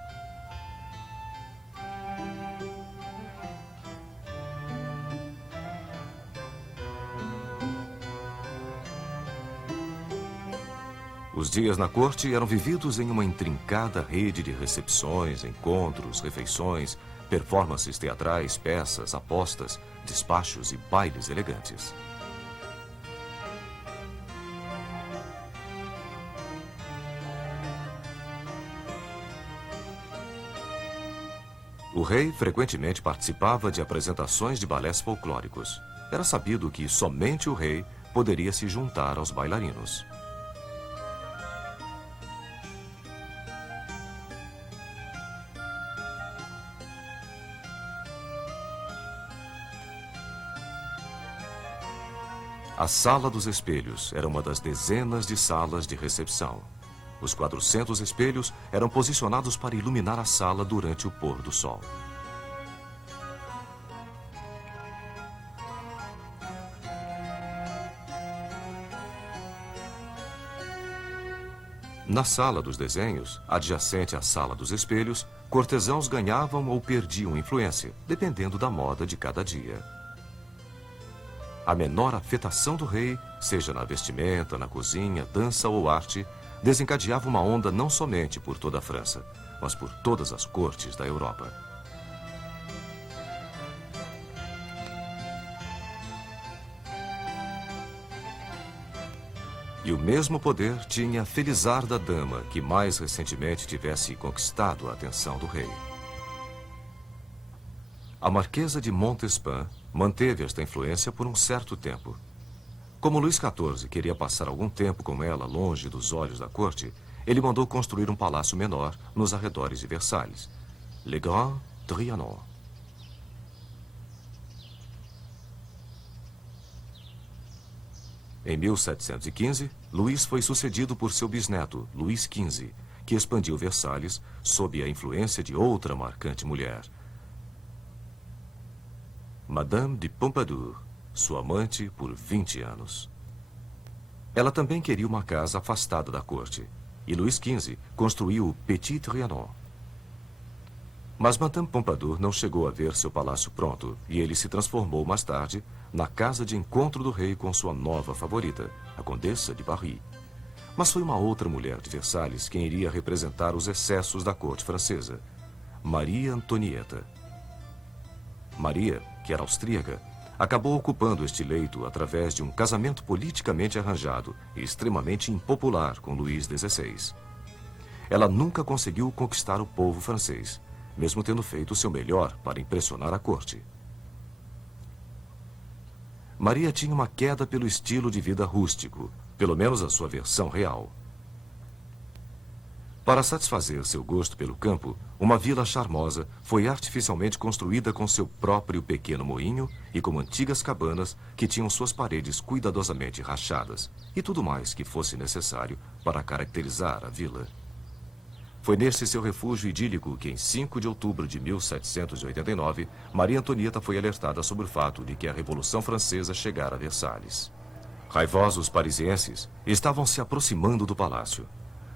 Os dias na corte eram vividos em uma intrincada rede de recepções, encontros, refeições, performances teatrais, peças, apostas, despachos e bailes elegantes. O rei frequentemente participava de apresentações de balés folclóricos. Era sabido que somente o rei poderia se juntar aos bailarinos. A Sala dos Espelhos era uma das dezenas de salas de recepção. Os 400 espelhos eram posicionados para iluminar a sala durante o pôr do sol. Na Sala dos Desenhos, adjacente à Sala dos Espelhos, cortesãos ganhavam ou perdiam influência, dependendo da moda de cada dia. A menor afetação do rei, seja na vestimenta, na cozinha, dança ou arte, desencadeava uma onda não somente por toda a França, mas por todas as cortes da Europa. E o mesmo poder tinha a felizarda dama que mais recentemente tivesse conquistado a atenção do rei. A Marquesa de Montespan manteve esta influência por um certo tempo. Como Luís XIV queria passar algum tempo com ela longe dos olhos da corte, ele mandou construir um palácio menor nos arredores de Versalhes, Le Grand Trianon. Em 1715, Luís foi sucedido por seu bisneto, Luís XV, que expandiu Versalhes sob a influência de outra marcante mulher, Madame de Pompadour, sua amante por 20 anos. Ela também queria uma casa afastada da corte, e Luís XV construiu o Petit Trianon. Mas Madame Pompadour não chegou a ver seu palácio pronto, e ele se transformou mais tarde, na casa de encontro do rei com sua nova favorita, a Condessa de Paris. Mas foi uma outra mulher de Versalhes quem iria representar os excessos da corte francesa, Maria Antonieta. Maria, que era austríaca, acabou ocupando este leito através de um casamento politicamente arranjado e extremamente impopular com Luís XVI. Ela nunca conseguiu conquistar o povo francês, mesmo tendo feito o seu melhor para impressionar a corte. Maria tinha uma queda pelo estilo de vida rústico, pelo menos a sua versão real. Para satisfazer seu gosto pelo campo, uma vila charmosa foi artificialmente construída com seu próprio pequeno moinho e com antigas cabanas que tinham suas paredes cuidadosamente rachadas e tudo mais que fosse necessário para caracterizar a vila. Foi nesse seu refúgio idílico que, em 5 de outubro de 1789, Maria Antonieta foi alertada sobre o fato de que a Revolução Francesa chegara a Versalhes. Raivosos parisienses estavam se aproximando do palácio.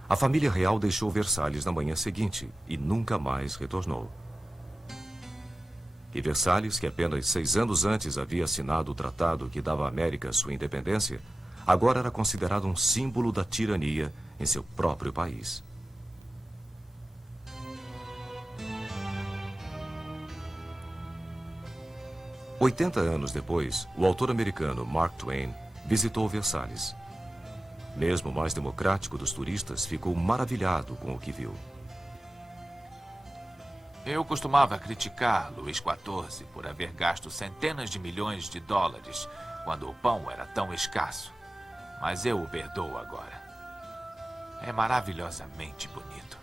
A família real deixou Versalhes na manhã seguinte e nunca mais retornou. E Versalhes, que apenas 6 anos antes havia assinado o tratado que dava à América sua independência, agora era considerado um símbolo da tirania em seu próprio país. "80 anos depois, o autor americano Mark Twain visitou Versalhes. Mesmo o mais democrático dos turistas ficou maravilhado com o que viu. Eu costumava criticar Luís XIV por haver gasto centenas de milhões de dólares quando o pão era tão escasso. Mas eu o perdoo agora. É maravilhosamente bonito.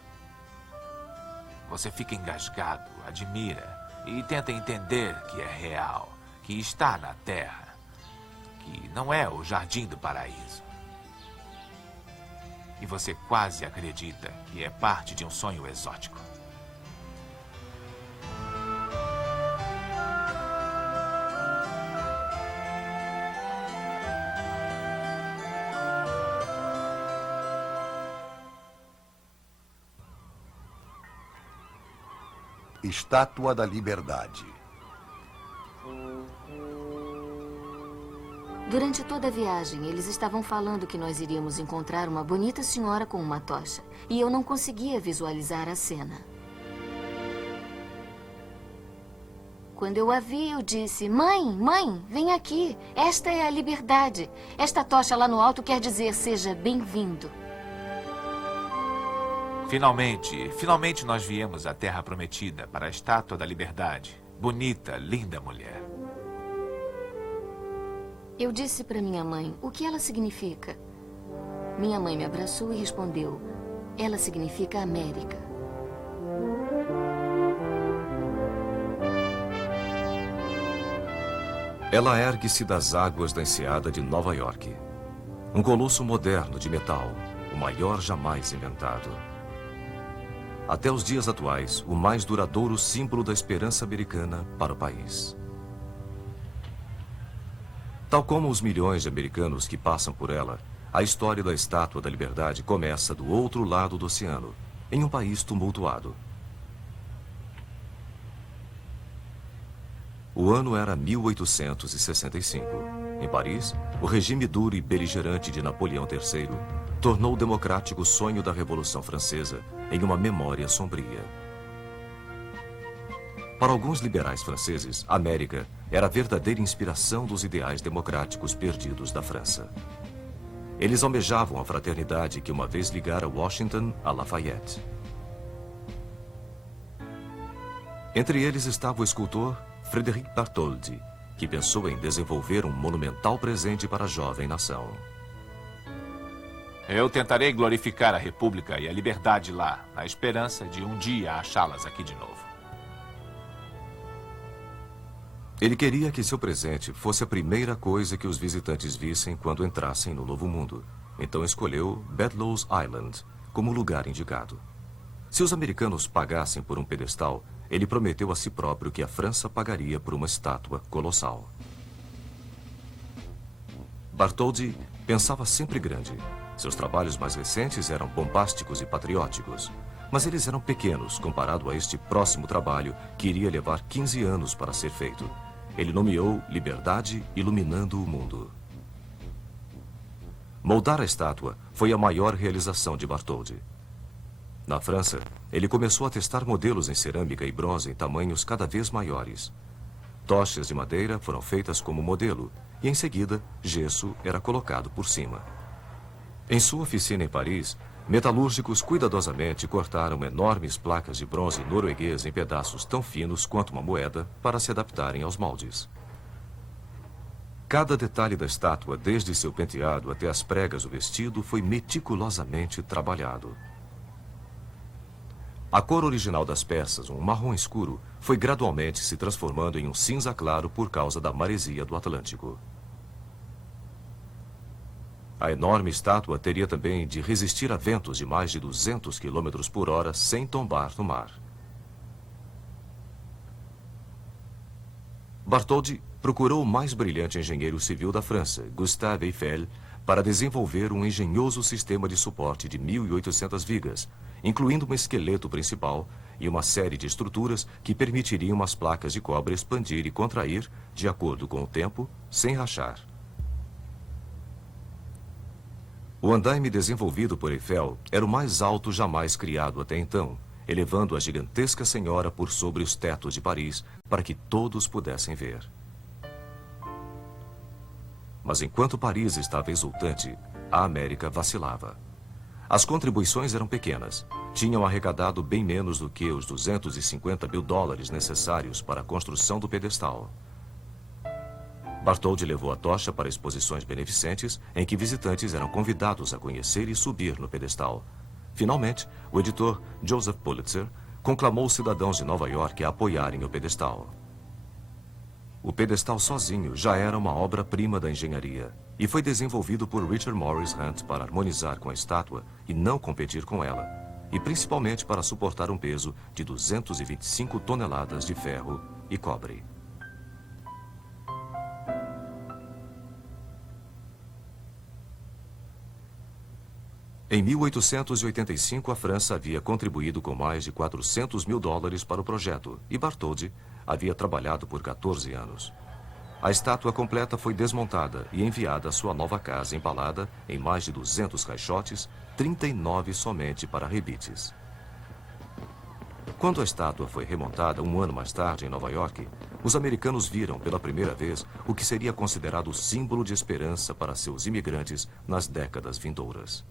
Você fica engasgado, admira e tenta entender que é real, que está na terra, que não é o jardim do paraíso. E você quase acredita que é parte de um sonho exótico. Estátua da Liberdade. Durante toda a viagem, eles estavam falando que nós iríamos encontrar uma bonita senhora com uma tocha. E eu não conseguia visualizar a cena. Quando eu a vi, eu disse: Mãe, mãe, vem aqui. Esta é a liberdade. Esta tocha lá no alto quer dizer seja bem-vindo. Finalmente nós viemos à Terra Prometida para a Estátua da Liberdade. Bonita, linda mulher. Eu disse para minha mãe o que ela significa. Minha mãe me abraçou e respondeu: ela significa América. Ela ergue-se das águas da enseada de Nova York. Um colosso moderno de metal, o maior jamais inventado. Até os dias atuais, o mais duradouro símbolo da esperança americana para o país. Tal como os milhões de americanos que passam por ela, a história da Estátua da Liberdade começa do outro lado do oceano, em um país tumultuado. O ano era 1865. Em Paris, o regime duro e beligerante de Napoleão III tornou o democrático sonho da Revolução Francesa em uma memória sombria. Para alguns liberais franceses, a América era a verdadeira inspiração dos ideais democráticos perdidos da França. Eles almejavam a fraternidade que uma vez ligara Washington a Lafayette. Entre eles estava o escultor Frédéric Bartholdi, que pensou em desenvolver um monumental presente para a jovem nação. Eu tentarei glorificar a República e a liberdade lá, na esperança de um dia achá-las aqui de novo. Ele queria que seu presente fosse a primeira coisa que os visitantes vissem quando entrassem no Novo Mundo. Então escolheu Bedloe's Island como lugar indicado. Se os americanos pagassem por um pedestal, ele prometeu a si próprio que a França pagaria por uma estátua colossal. Bartholdi pensava sempre grande. Seus trabalhos mais recentes eram bombásticos e patrióticos, mas eles eram pequenos comparado a este próximo trabalho que iria levar 15 anos para ser feito. ele nomeou Liberdade Iluminando o Mundo. Moldar a estátua foi a maior realização de Bartholdi. Na França, ele começou a testar modelos em cerâmica e bronze em tamanhos cada vez maiores. Tochas de madeira foram feitas como modelo e, em seguida, gesso era colocado por cima. Em sua oficina em Paris, metalúrgicos cuidadosamente cortaram enormes placas de bronze norueguês em pedaços tão finos quanto uma moeda para se adaptarem aos moldes. Cada detalhe da estátua, desde seu penteado até as pregas do vestido, foi meticulosamente trabalhado. A cor original das peças, um marrom escuro, foi gradualmente se transformando em um cinza claro por causa da maresia do Atlântico. A enorme estátua teria também de resistir a ventos de mais de 200 km por hora sem tombar no mar. Bartholdi procurou o mais brilhante engenheiro civil da França, Gustave Eiffel, para desenvolver um engenhoso sistema de suporte de 1.800 vigas, incluindo um esqueleto principal e uma série de estruturas que permitiriam as placas de cobre expandir e contrair de acordo com o tempo, sem rachar. O andaime desenvolvido por Eiffel era o mais alto jamais criado até então, elevando a gigantesca senhora por sobre os tetos de Paris para que todos pudessem ver. Mas enquanto Paris estava exultante, a América vacilava. As contribuições eram pequenas. Tinham arrecadado bem menos do que os $250 mil necessários para a construção do pedestal. Bartholdi levou a tocha para exposições beneficentes em que visitantes eram convidados a conhecer e subir no pedestal. Finalmente, o editor Joseph Pulitzer conclamou os cidadãos de Nova York a apoiarem o pedestal. O pedestal sozinho já era uma obra-prima da engenharia e foi desenvolvido por Richard Morris Hunt para harmonizar com a estátua e não competir com ela, e principalmente para suportar um peso de 225 toneladas de ferro e cobre. Em 1885, a França havia contribuído com mais de $400 mil para o projeto e Bartholdi havia trabalhado por 14 anos. A estátua completa foi desmontada e enviada à sua nova casa embalada em mais de 200 caixotes, 39 somente para rebites. Quando a estátua foi remontada um ano mais tarde em Nova York, os americanos viram pela primeira vez o que seria considerado símbolo de esperança para seus imigrantes nas décadas vindouras.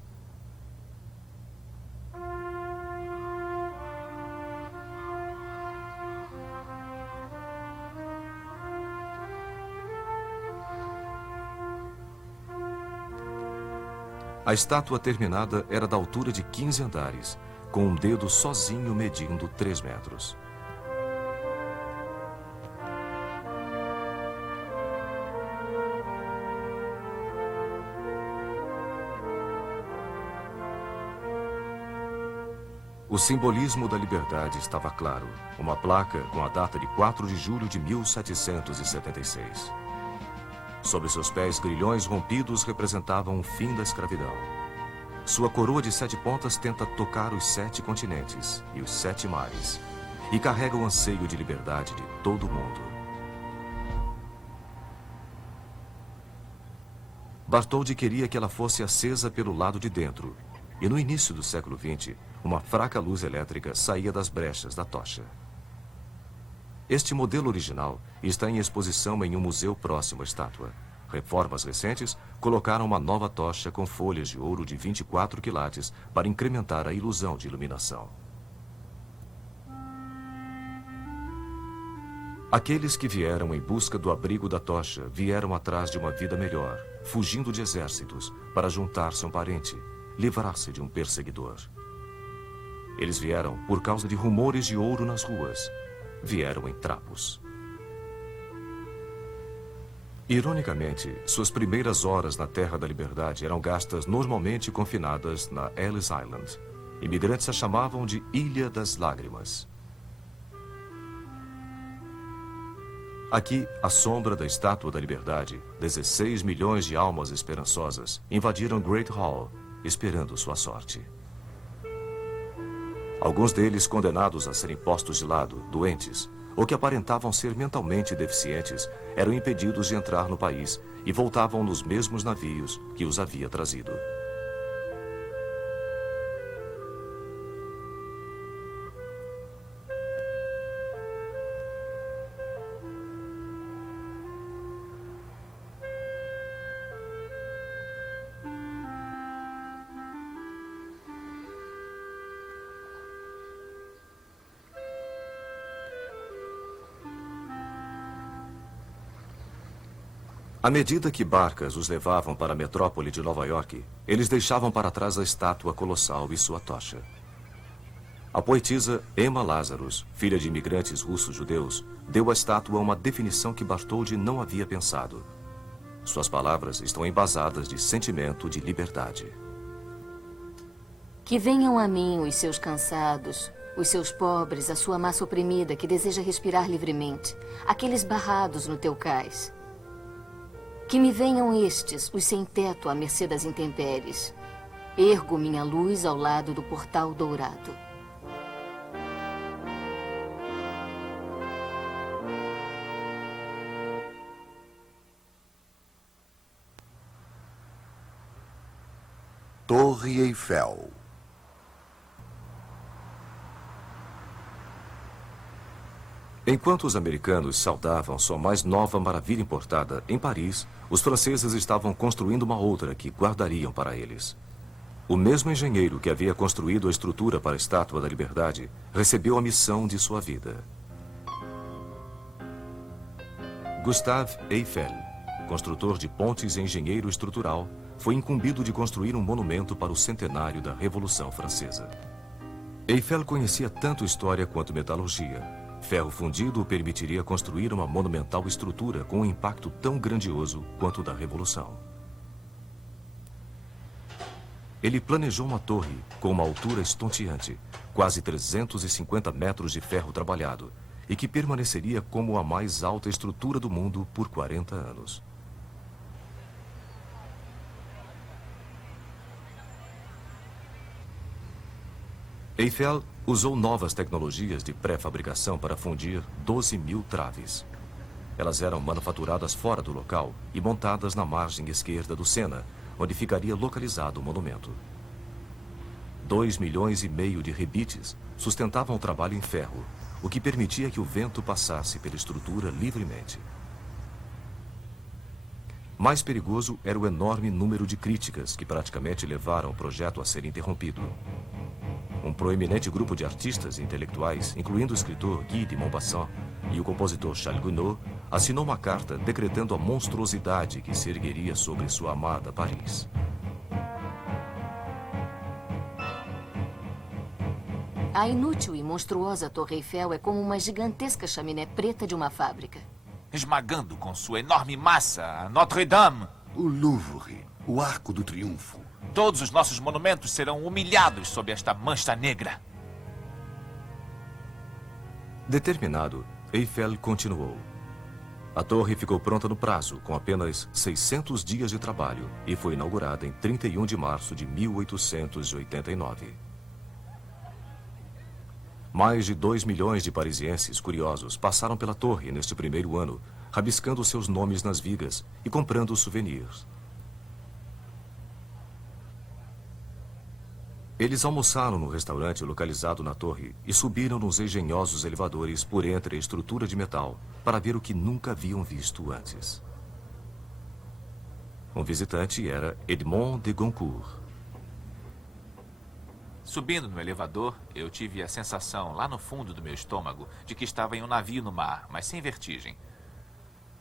A estátua terminada era da altura de 15 andares, com um dedo sozinho medindo 3 metros. O simbolismo da liberdade estava claro. Uma placa com a data de 4 de julho de 1776. Sob seus pés, grilhões rompidos representavam o fim da escravidão. Sua coroa de 7 pontas tenta tocar os 7 continentes e os 7 mares, e carrega o anseio de liberdade de todo o mundo. Bartholdi queria que ela fosse acesa pelo lado de dentro, e no início do século XX, uma fraca luz elétrica saía das brechas da tocha. Este modelo original está em exposição em um museu próximo à estátua. Reformas recentes colocaram uma nova tocha com folhas de ouro de 24 quilates para incrementar a ilusão de iluminação. Aqueles que vieram em busca do abrigo da tocha vieram atrás de uma vida melhor, fugindo de exércitos, para juntar-se a um parente, livrar-se de um perseguidor. Eles vieram por causa de rumores de ouro nas ruas. Vieram em trapos. Ironicamente, suas primeiras horas na Terra da Liberdade eram gastas normalmente confinadas na Ellis Island. Imigrantes a chamavam de Ilha das Lágrimas. Aqui, à sombra da Estátua da Liberdade, 16 milhões de almas esperançosas invadiram Great Hall, esperando sua sorte. Alguns deles condenados a serem postos de lado, doentes, ou que aparentavam ser mentalmente deficientes eram impedidos de entrar no país e voltavam nos mesmos navios que os havia trazido. À medida que barcas os levavam para a metrópole de Nova York, eles deixavam para trás a estátua colossal e sua tocha. A poetisa Emma Lazarus, filha de imigrantes russos-judeus, deu à estátua uma definição que Bartholdi não havia pensado. Suas palavras estão embasadas de sentimento de liberdade. Que venham a mim os seus cansados, os seus pobres, a sua massa oprimida que deseja respirar livremente, aqueles barrados no teu cais. Que me venham estes, os sem teto à mercê das intempéries. Ergo minha luz ao lado do portal dourado. Torre Eiffel. Enquanto os americanos saudavam sua mais nova maravilha importada, em Paris, os franceses estavam construindo uma outra que guardariam para eles. O mesmo engenheiro que havia construído a estrutura para a Estátua da Liberdade recebeu a missão de sua vida. Gustave Eiffel, construtor de pontes e engenheiro estrutural, foi incumbido de construir um monumento para o centenário da Revolução Francesa. Eiffel conhecia tanto história quanto metalurgia. Ferro fundido o permitiria construir uma monumental estrutura com um impacto tão grandioso quanto o da Revolução. Ele planejou uma torre com uma altura estonteante, quase 350 metros de ferro trabalhado, e que permaneceria como a mais alta estrutura do mundo por 40 anos. Eiffel usou novas tecnologias de pré-fabricação para fundir 12.000 traves. Elas eram manufaturadas fora do local e montadas na margem esquerda do Sena, onde ficaria localizado o monumento. 2,5 milhões de rebites sustentavam o trabalho em ferro, o que permitia que o vento passasse pela estrutura livremente. Mais perigoso era o enorme número de críticas que praticamente levaram o projeto a ser interrompido. Um proeminente grupo de artistas e intelectuais, incluindo o escritor Guy de Maupassant e o compositor Charles Gounod, assinou uma carta decretando a monstruosidade que se ergueria sobre sua amada Paris. A inútil e monstruosa Torre Eiffel é como uma gigantesca chaminé preta de uma fábrica. Esmagando com sua enorme massa a Notre-Dame. O Louvre, o Arco do Triunfo. Todos os nossos monumentos serão humilhados sob esta mancha negra. Determinado, Eiffel continuou. A torre ficou pronta no prazo, com apenas 600 dias de trabalho, e foi inaugurada em 31 de março de 1889. Mais de 2 milhões de parisienses curiosos passaram pela torre neste primeiro ano, rabiscando seus nomes nas vigas e comprando souvenirs. Eles almoçaram no restaurante localizado na torre e subiram nos engenhosos elevadores por entre a estrutura de metal para ver o que nunca haviam visto antes. Um visitante era Edmond de Goncourt. Subindo no elevador, eu tive a sensação, lá no fundo do meu estômago, de que estava em um navio no mar, mas sem vertigem.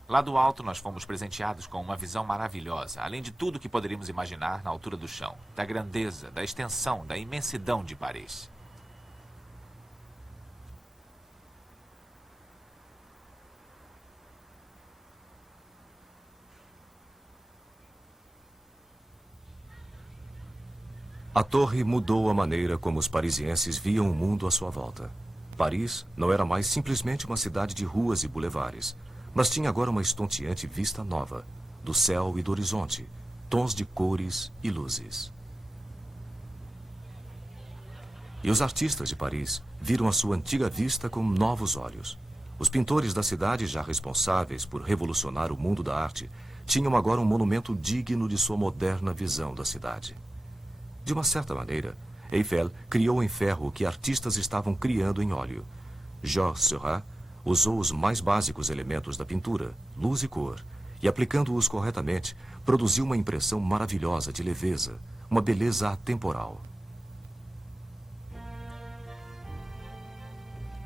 Lá do alto, nós fomos presenteados com uma visão maravilhosa, além de tudo que poderíamos imaginar na altura do chão, da grandeza, da extensão, da imensidão de Paris. A torre mudou a maneira como os parisienses viam o mundo à sua volta. Paris não era mais simplesmente uma cidade de ruas e bulevares, mas tinha agora uma estonteante vista nova, do céu e do horizonte, tons de cores e luzes. E os artistas de Paris viram a sua antiga vista com novos olhos. Os pintores da cidade, já responsáveis por revolucionar o mundo da arte, tinham agora um monumento digno de sua moderna visão da cidade. De uma certa maneira, Eiffel criou em ferro o que artistas estavam criando em óleo. Georges Seurat usou os mais básicos elementos da pintura, luz e cor, e aplicando-os corretamente, produziu uma impressão maravilhosa de leveza, uma beleza atemporal.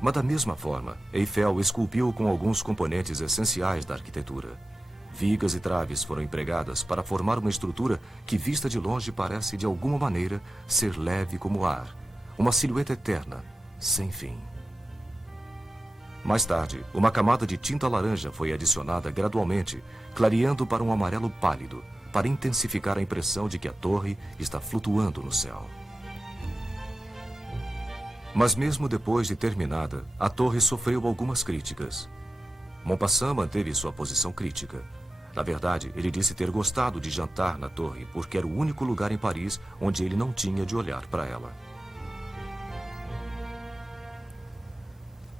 Mas da mesma forma, Eiffel esculpiu com alguns componentes essenciais da arquitetura. Vigas e traves foram empregadas para formar uma estrutura que, vista de longe, parece, de alguma maneira, ser leve como o ar. Uma silhueta eterna, sem fim. Mais tarde, uma camada de tinta laranja foi adicionada gradualmente, clareando para um amarelo pálido, para intensificar a impressão de que a torre está flutuando no céu. Mas mesmo depois de terminada, a torre sofreu algumas críticas. Maupassant manteve sua posição crítica. Na verdade, ele disse ter gostado de jantar na torre, porque era o único lugar em Paris onde ele não tinha de olhar para ela.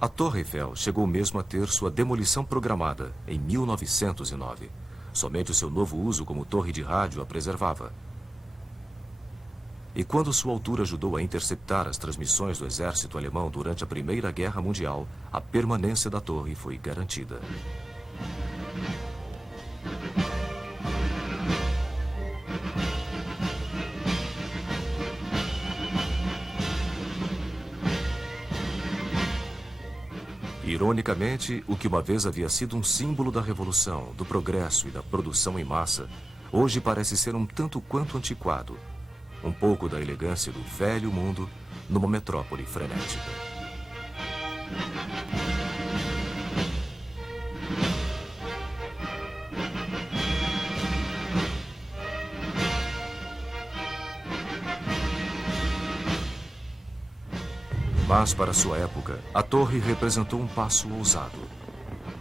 A Torre Eiffel chegou mesmo a ter sua demolição programada em 1909. Somente o seu novo uso como torre de rádio a preservava. E quando sua altura ajudou a interceptar as transmissões do exército alemão durante a Primeira Guerra Mundial, a permanência da torre foi garantida. Ironicamente, o que uma vez havia sido um símbolo da revolução, do progresso e da produção em massa, hoje parece ser um tanto quanto antiquado. Um pouco da elegância do velho mundo numa metrópole frenética. Mas, para sua época, a torre representou um passo ousado.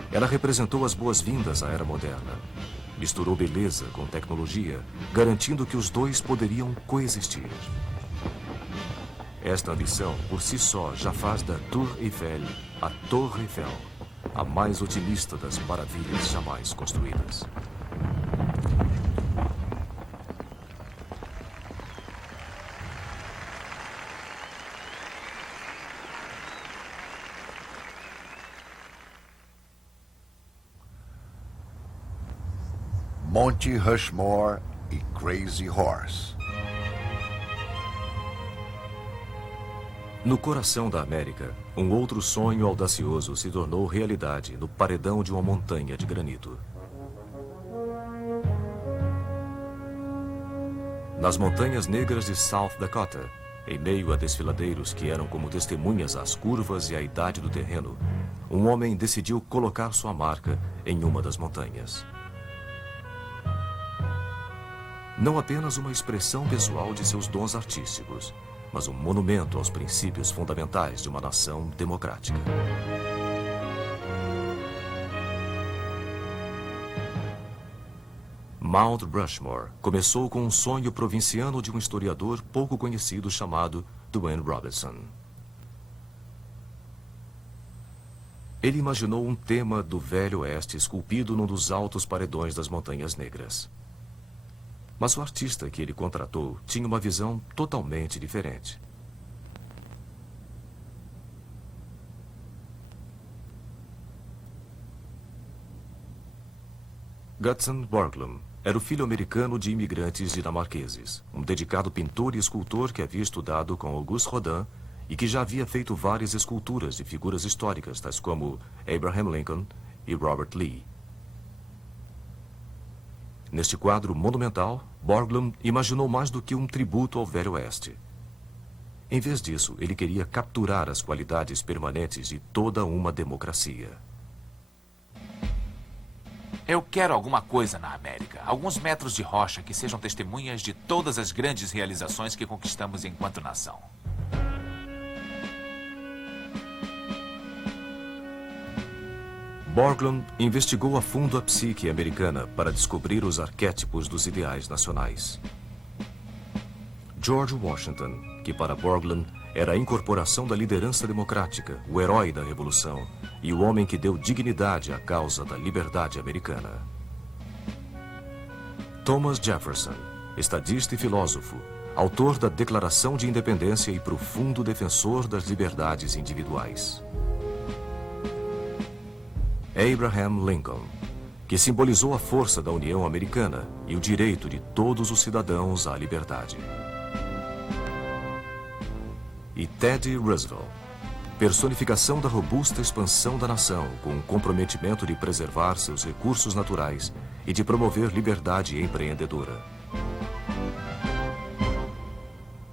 Ela representou as boas-vindas à era moderna. Misturou beleza com tecnologia, garantindo que os dois poderiam coexistir. Esta ambição, por si só, já faz da Tour Eiffel a Torre Eiffel, a mais otimista das maravilhas jamais construídas. Monte Rushmore e Crazy Horse. No coração da América, um outro sonho audacioso se tornou realidade no paredão de uma montanha de granito. Nas montanhas negras de South Dakota, em meio a desfiladeiros que eram como testemunhas às curvas e à idade do terreno, um homem decidiu colocar sua marca em uma das montanhas. Não apenas uma expressão pessoal de seus dons artísticos, mas um monumento aos princípios fundamentais de uma nação democrática. Mount Rushmore começou com um sonho provinciano de um historiador pouco conhecido chamado Dwayne Robertson. Ele imaginou um tema do Velho Oeste esculpido num dos altos paredões das Montanhas Negras. Mas o artista que ele contratou tinha uma visão totalmente diferente. Gutzon Borglum era o filho americano de imigrantes dinamarqueses, um dedicado pintor e escultor que havia estudado com Auguste Rodin e que já havia feito várias esculturas de figuras históricas, tais como Abraham Lincoln e Robert Lee. Neste quadro monumental, Borglum imaginou mais do que um tributo ao Velho Oeste. Em vez disso, ele queria capturar as qualidades permanentes de toda uma democracia. Eu quero alguma coisa na América. Alguns metros de rocha que sejam testemunhas de todas as grandes realizações que conquistamos enquanto nação. Borglum investigou a fundo a psique americana para descobrir os arquétipos dos ideais nacionais. George Washington, que para Borglum era a incorporação da liderança democrática, o herói da Revolução e o homem que deu dignidade à causa da liberdade americana. Thomas Jefferson, estadista e filósofo, autor da Declaração de Independência e profundo defensor das liberdades individuais. Abraham Lincoln, que simbolizou a força da União Americana e o direito de todos os cidadãos à liberdade. E Teddy Roosevelt, personificação da robusta expansão da nação com o comprometimento de preservar seus recursos naturais e de promover liberdade empreendedora.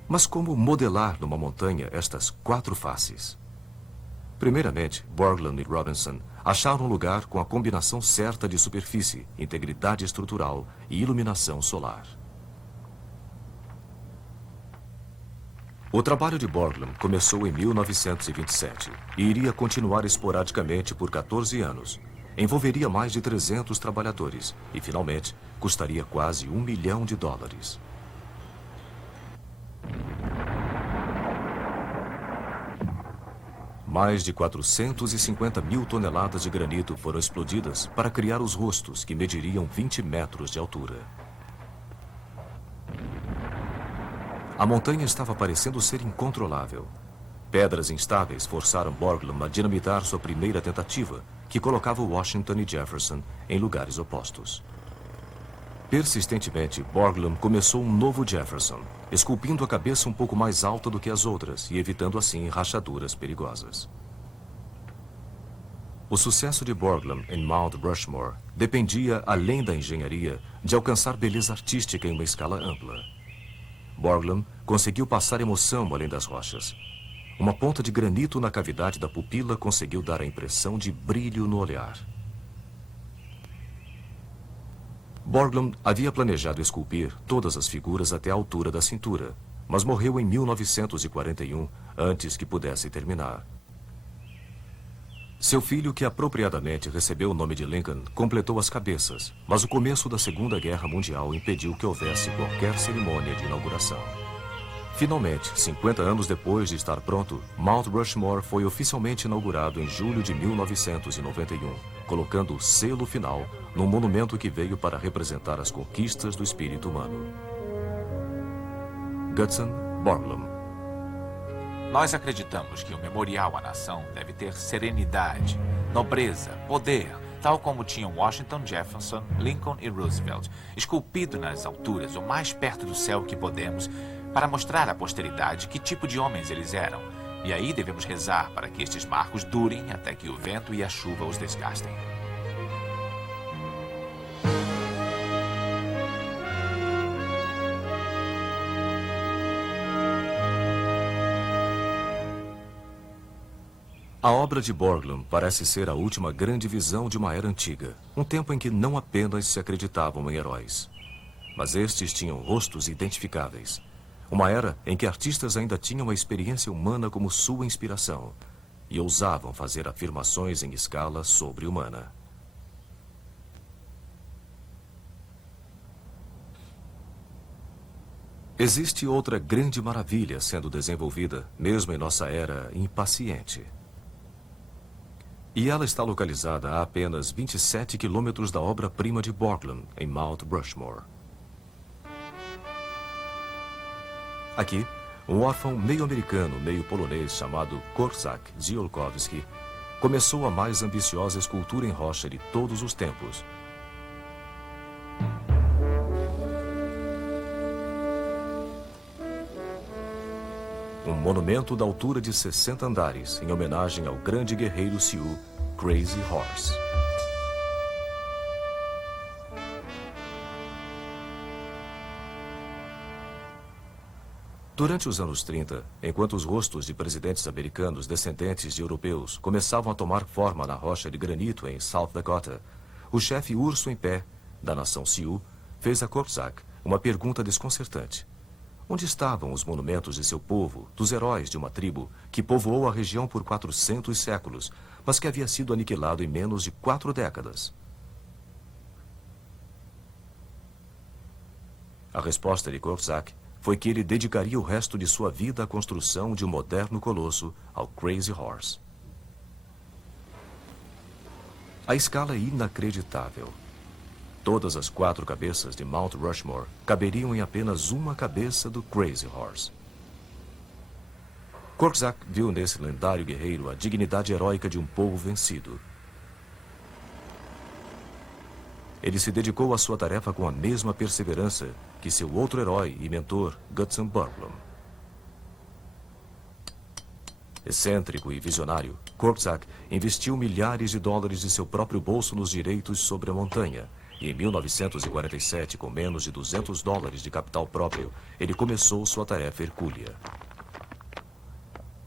Mas como modelar numa montanha estas 4 faces? Primeiramente, Borglum e Robinson acharam um lugar com a combinação certa de superfície, integridade estrutural e iluminação solar. O trabalho de Borglum começou em 1927 e iria continuar esporadicamente por 14 anos. Envolveria mais de 300 trabalhadores e, finalmente, custaria quase $1 milhão. Mais de 450 mil toneladas de granito foram explodidas para criar os rostos que mediriam 20 metros de altura. A montanha estava parecendo ser incontrolável. Pedras instáveis forçaram Borglum a dinamitar sua primeira tentativa, que colocava Washington e Jefferson em lugares opostos. Persistentemente, Borglum começou um novo Jefferson, esculpindo a cabeça um pouco mais alta do que as outras e evitando assim rachaduras perigosas. O sucesso de Borglum em Mount Rushmore dependia, além da engenharia, de alcançar beleza artística em uma escala ampla. Borglum conseguiu passar emoção além das rochas. Uma ponta de granito na cavidade da pupila conseguiu dar a impressão de brilho no olhar. Borglum havia planejado esculpir todas as figuras até a altura da cintura, mas morreu em 1941, antes que pudesse terminar. Seu filho, que apropriadamente recebeu o nome de Lincoln, completou as cabeças, mas o começo da Segunda Guerra Mundial impediu que houvesse qualquer cerimônia de inauguração. Finalmente, 50 anos depois de estar pronto, Mount Rushmore foi oficialmente inaugurado em julho de 1991, colocando o selo final num monumento que veio para representar as conquistas do espírito humano. Gutzon Borglum. Nós acreditamos que o memorial à nação deve ter serenidade, nobreza, poder, tal como tinham Washington, Jefferson, Lincoln e Roosevelt, esculpido nas alturas o mais perto do céu que podemos, para mostrar à posteridade que tipo de homens eles eram. E aí devemos rezar para que estes marcos durem até que o vento e a chuva os desgastem. A obra de Borglum parece ser a última grande visão de uma era antiga, um tempo em que não apenas se acreditavam em heróis, mas estes tinham rostos identificáveis. Uma era em que artistas ainda tinham a experiência humana como sua inspiração e ousavam fazer afirmações em escala sobre-humana. Existe outra grande maravilha sendo desenvolvida, mesmo em nossa era impaciente. E ela está localizada a apenas 27 quilômetros da obra-prima de Borglum, em Mount Rushmore. Aqui, um órfão meio americano, meio polonês chamado Korczak Ziolkowski começou a mais ambiciosa escultura em rocha de todos os tempos. Um monumento da altura de 60 andares, em homenagem ao grande guerreiro Sioux, Crazy Horse. Durante os anos 30, enquanto os rostos de presidentes americanos descendentes de europeus começavam a tomar forma na rocha de granito em South Dakota, o chefe urso em pé, da nação Sioux, fez a Korczak uma pergunta desconcertante. Onde estavam os monumentos de seu povo, dos heróis de uma tribo que povoou a região por 400 séculos, mas que havia sido aniquilado em menos de 4 décadas? A resposta de Korczak foi que ele dedicaria o resto de sua vida à construção de um moderno colosso, ao Crazy Horse. A escala é inacreditável. Todas as 4 cabeças de Mount Rushmore caberiam em apenas uma cabeça do Crazy Horse. Korczak viu nesse lendário guerreiro a dignidade heróica de um povo vencido. Ele se dedicou à sua tarefa com a mesma perseverança que seu outro herói e mentor, Gutzon Borglum. Excêntrico e visionário, Korczak investiu milhares de dólares de seu próprio bolso nos direitos sobre a montanha. E em 1947, com menos de $200 de capital próprio, ele começou sua tarefa hercúlea.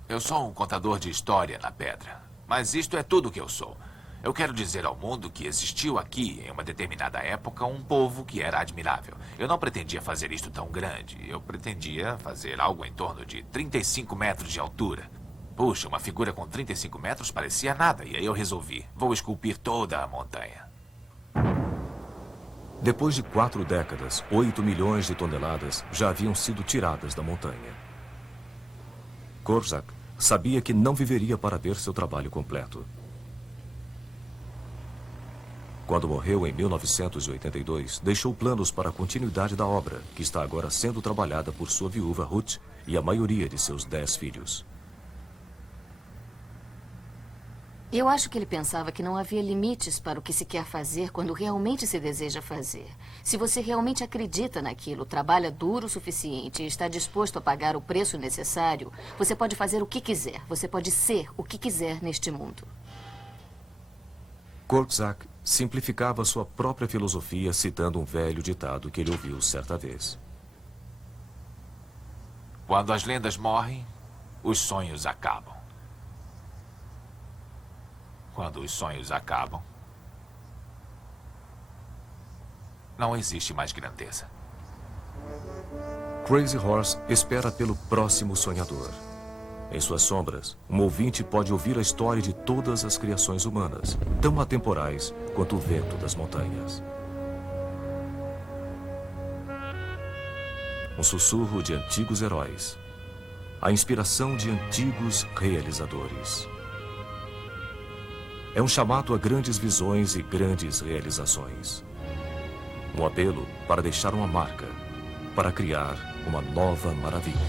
Eu sou um contador de história na pedra, mas isto é tudo o que eu sou. Eu quero dizer ao mundo que existiu aqui, em uma determinada época, um povo que era admirável. Eu não pretendia fazer isto tão grande. Eu pretendia fazer algo em torno de 35 metros de altura. Puxa, uma figura com 35 metros parecia nada, e aí eu resolvi. Vou esculpir toda a montanha. Depois de 4 décadas, 8 milhões de toneladas já haviam sido tiradas da montanha. Korczak sabia que não viveria para ver seu trabalho completo. Quando morreu em 1982, deixou planos para a continuidade da obra, que está agora sendo trabalhada por sua viúva Ruth e a maioria de seus 10 filhos. Eu acho que ele pensava que não havia limites para o que se quer fazer quando realmente se deseja fazer. Se você realmente acredita naquilo, trabalha duro o suficiente e está disposto a pagar o preço necessário, você pode fazer o que quiser. Você pode ser o que quiser neste mundo. Korczak simplificava sua própria filosofia citando um velho ditado que ele ouviu certa vez. Quando as lendas morrem, os sonhos acabam. Quando os sonhos acabam, não existe mais grandeza. Crazy Horse espera pelo próximo sonhador. Em suas sombras, um ouvinte pode ouvir a história de todas as criações humanas, tão atemporais quanto o vento das montanhas. Um sussurro de antigos heróis. A inspiração de antigos realizadores. É um chamado a grandes visões e grandes realizações. Um apelo para deixar uma marca, para criar uma nova maravilha.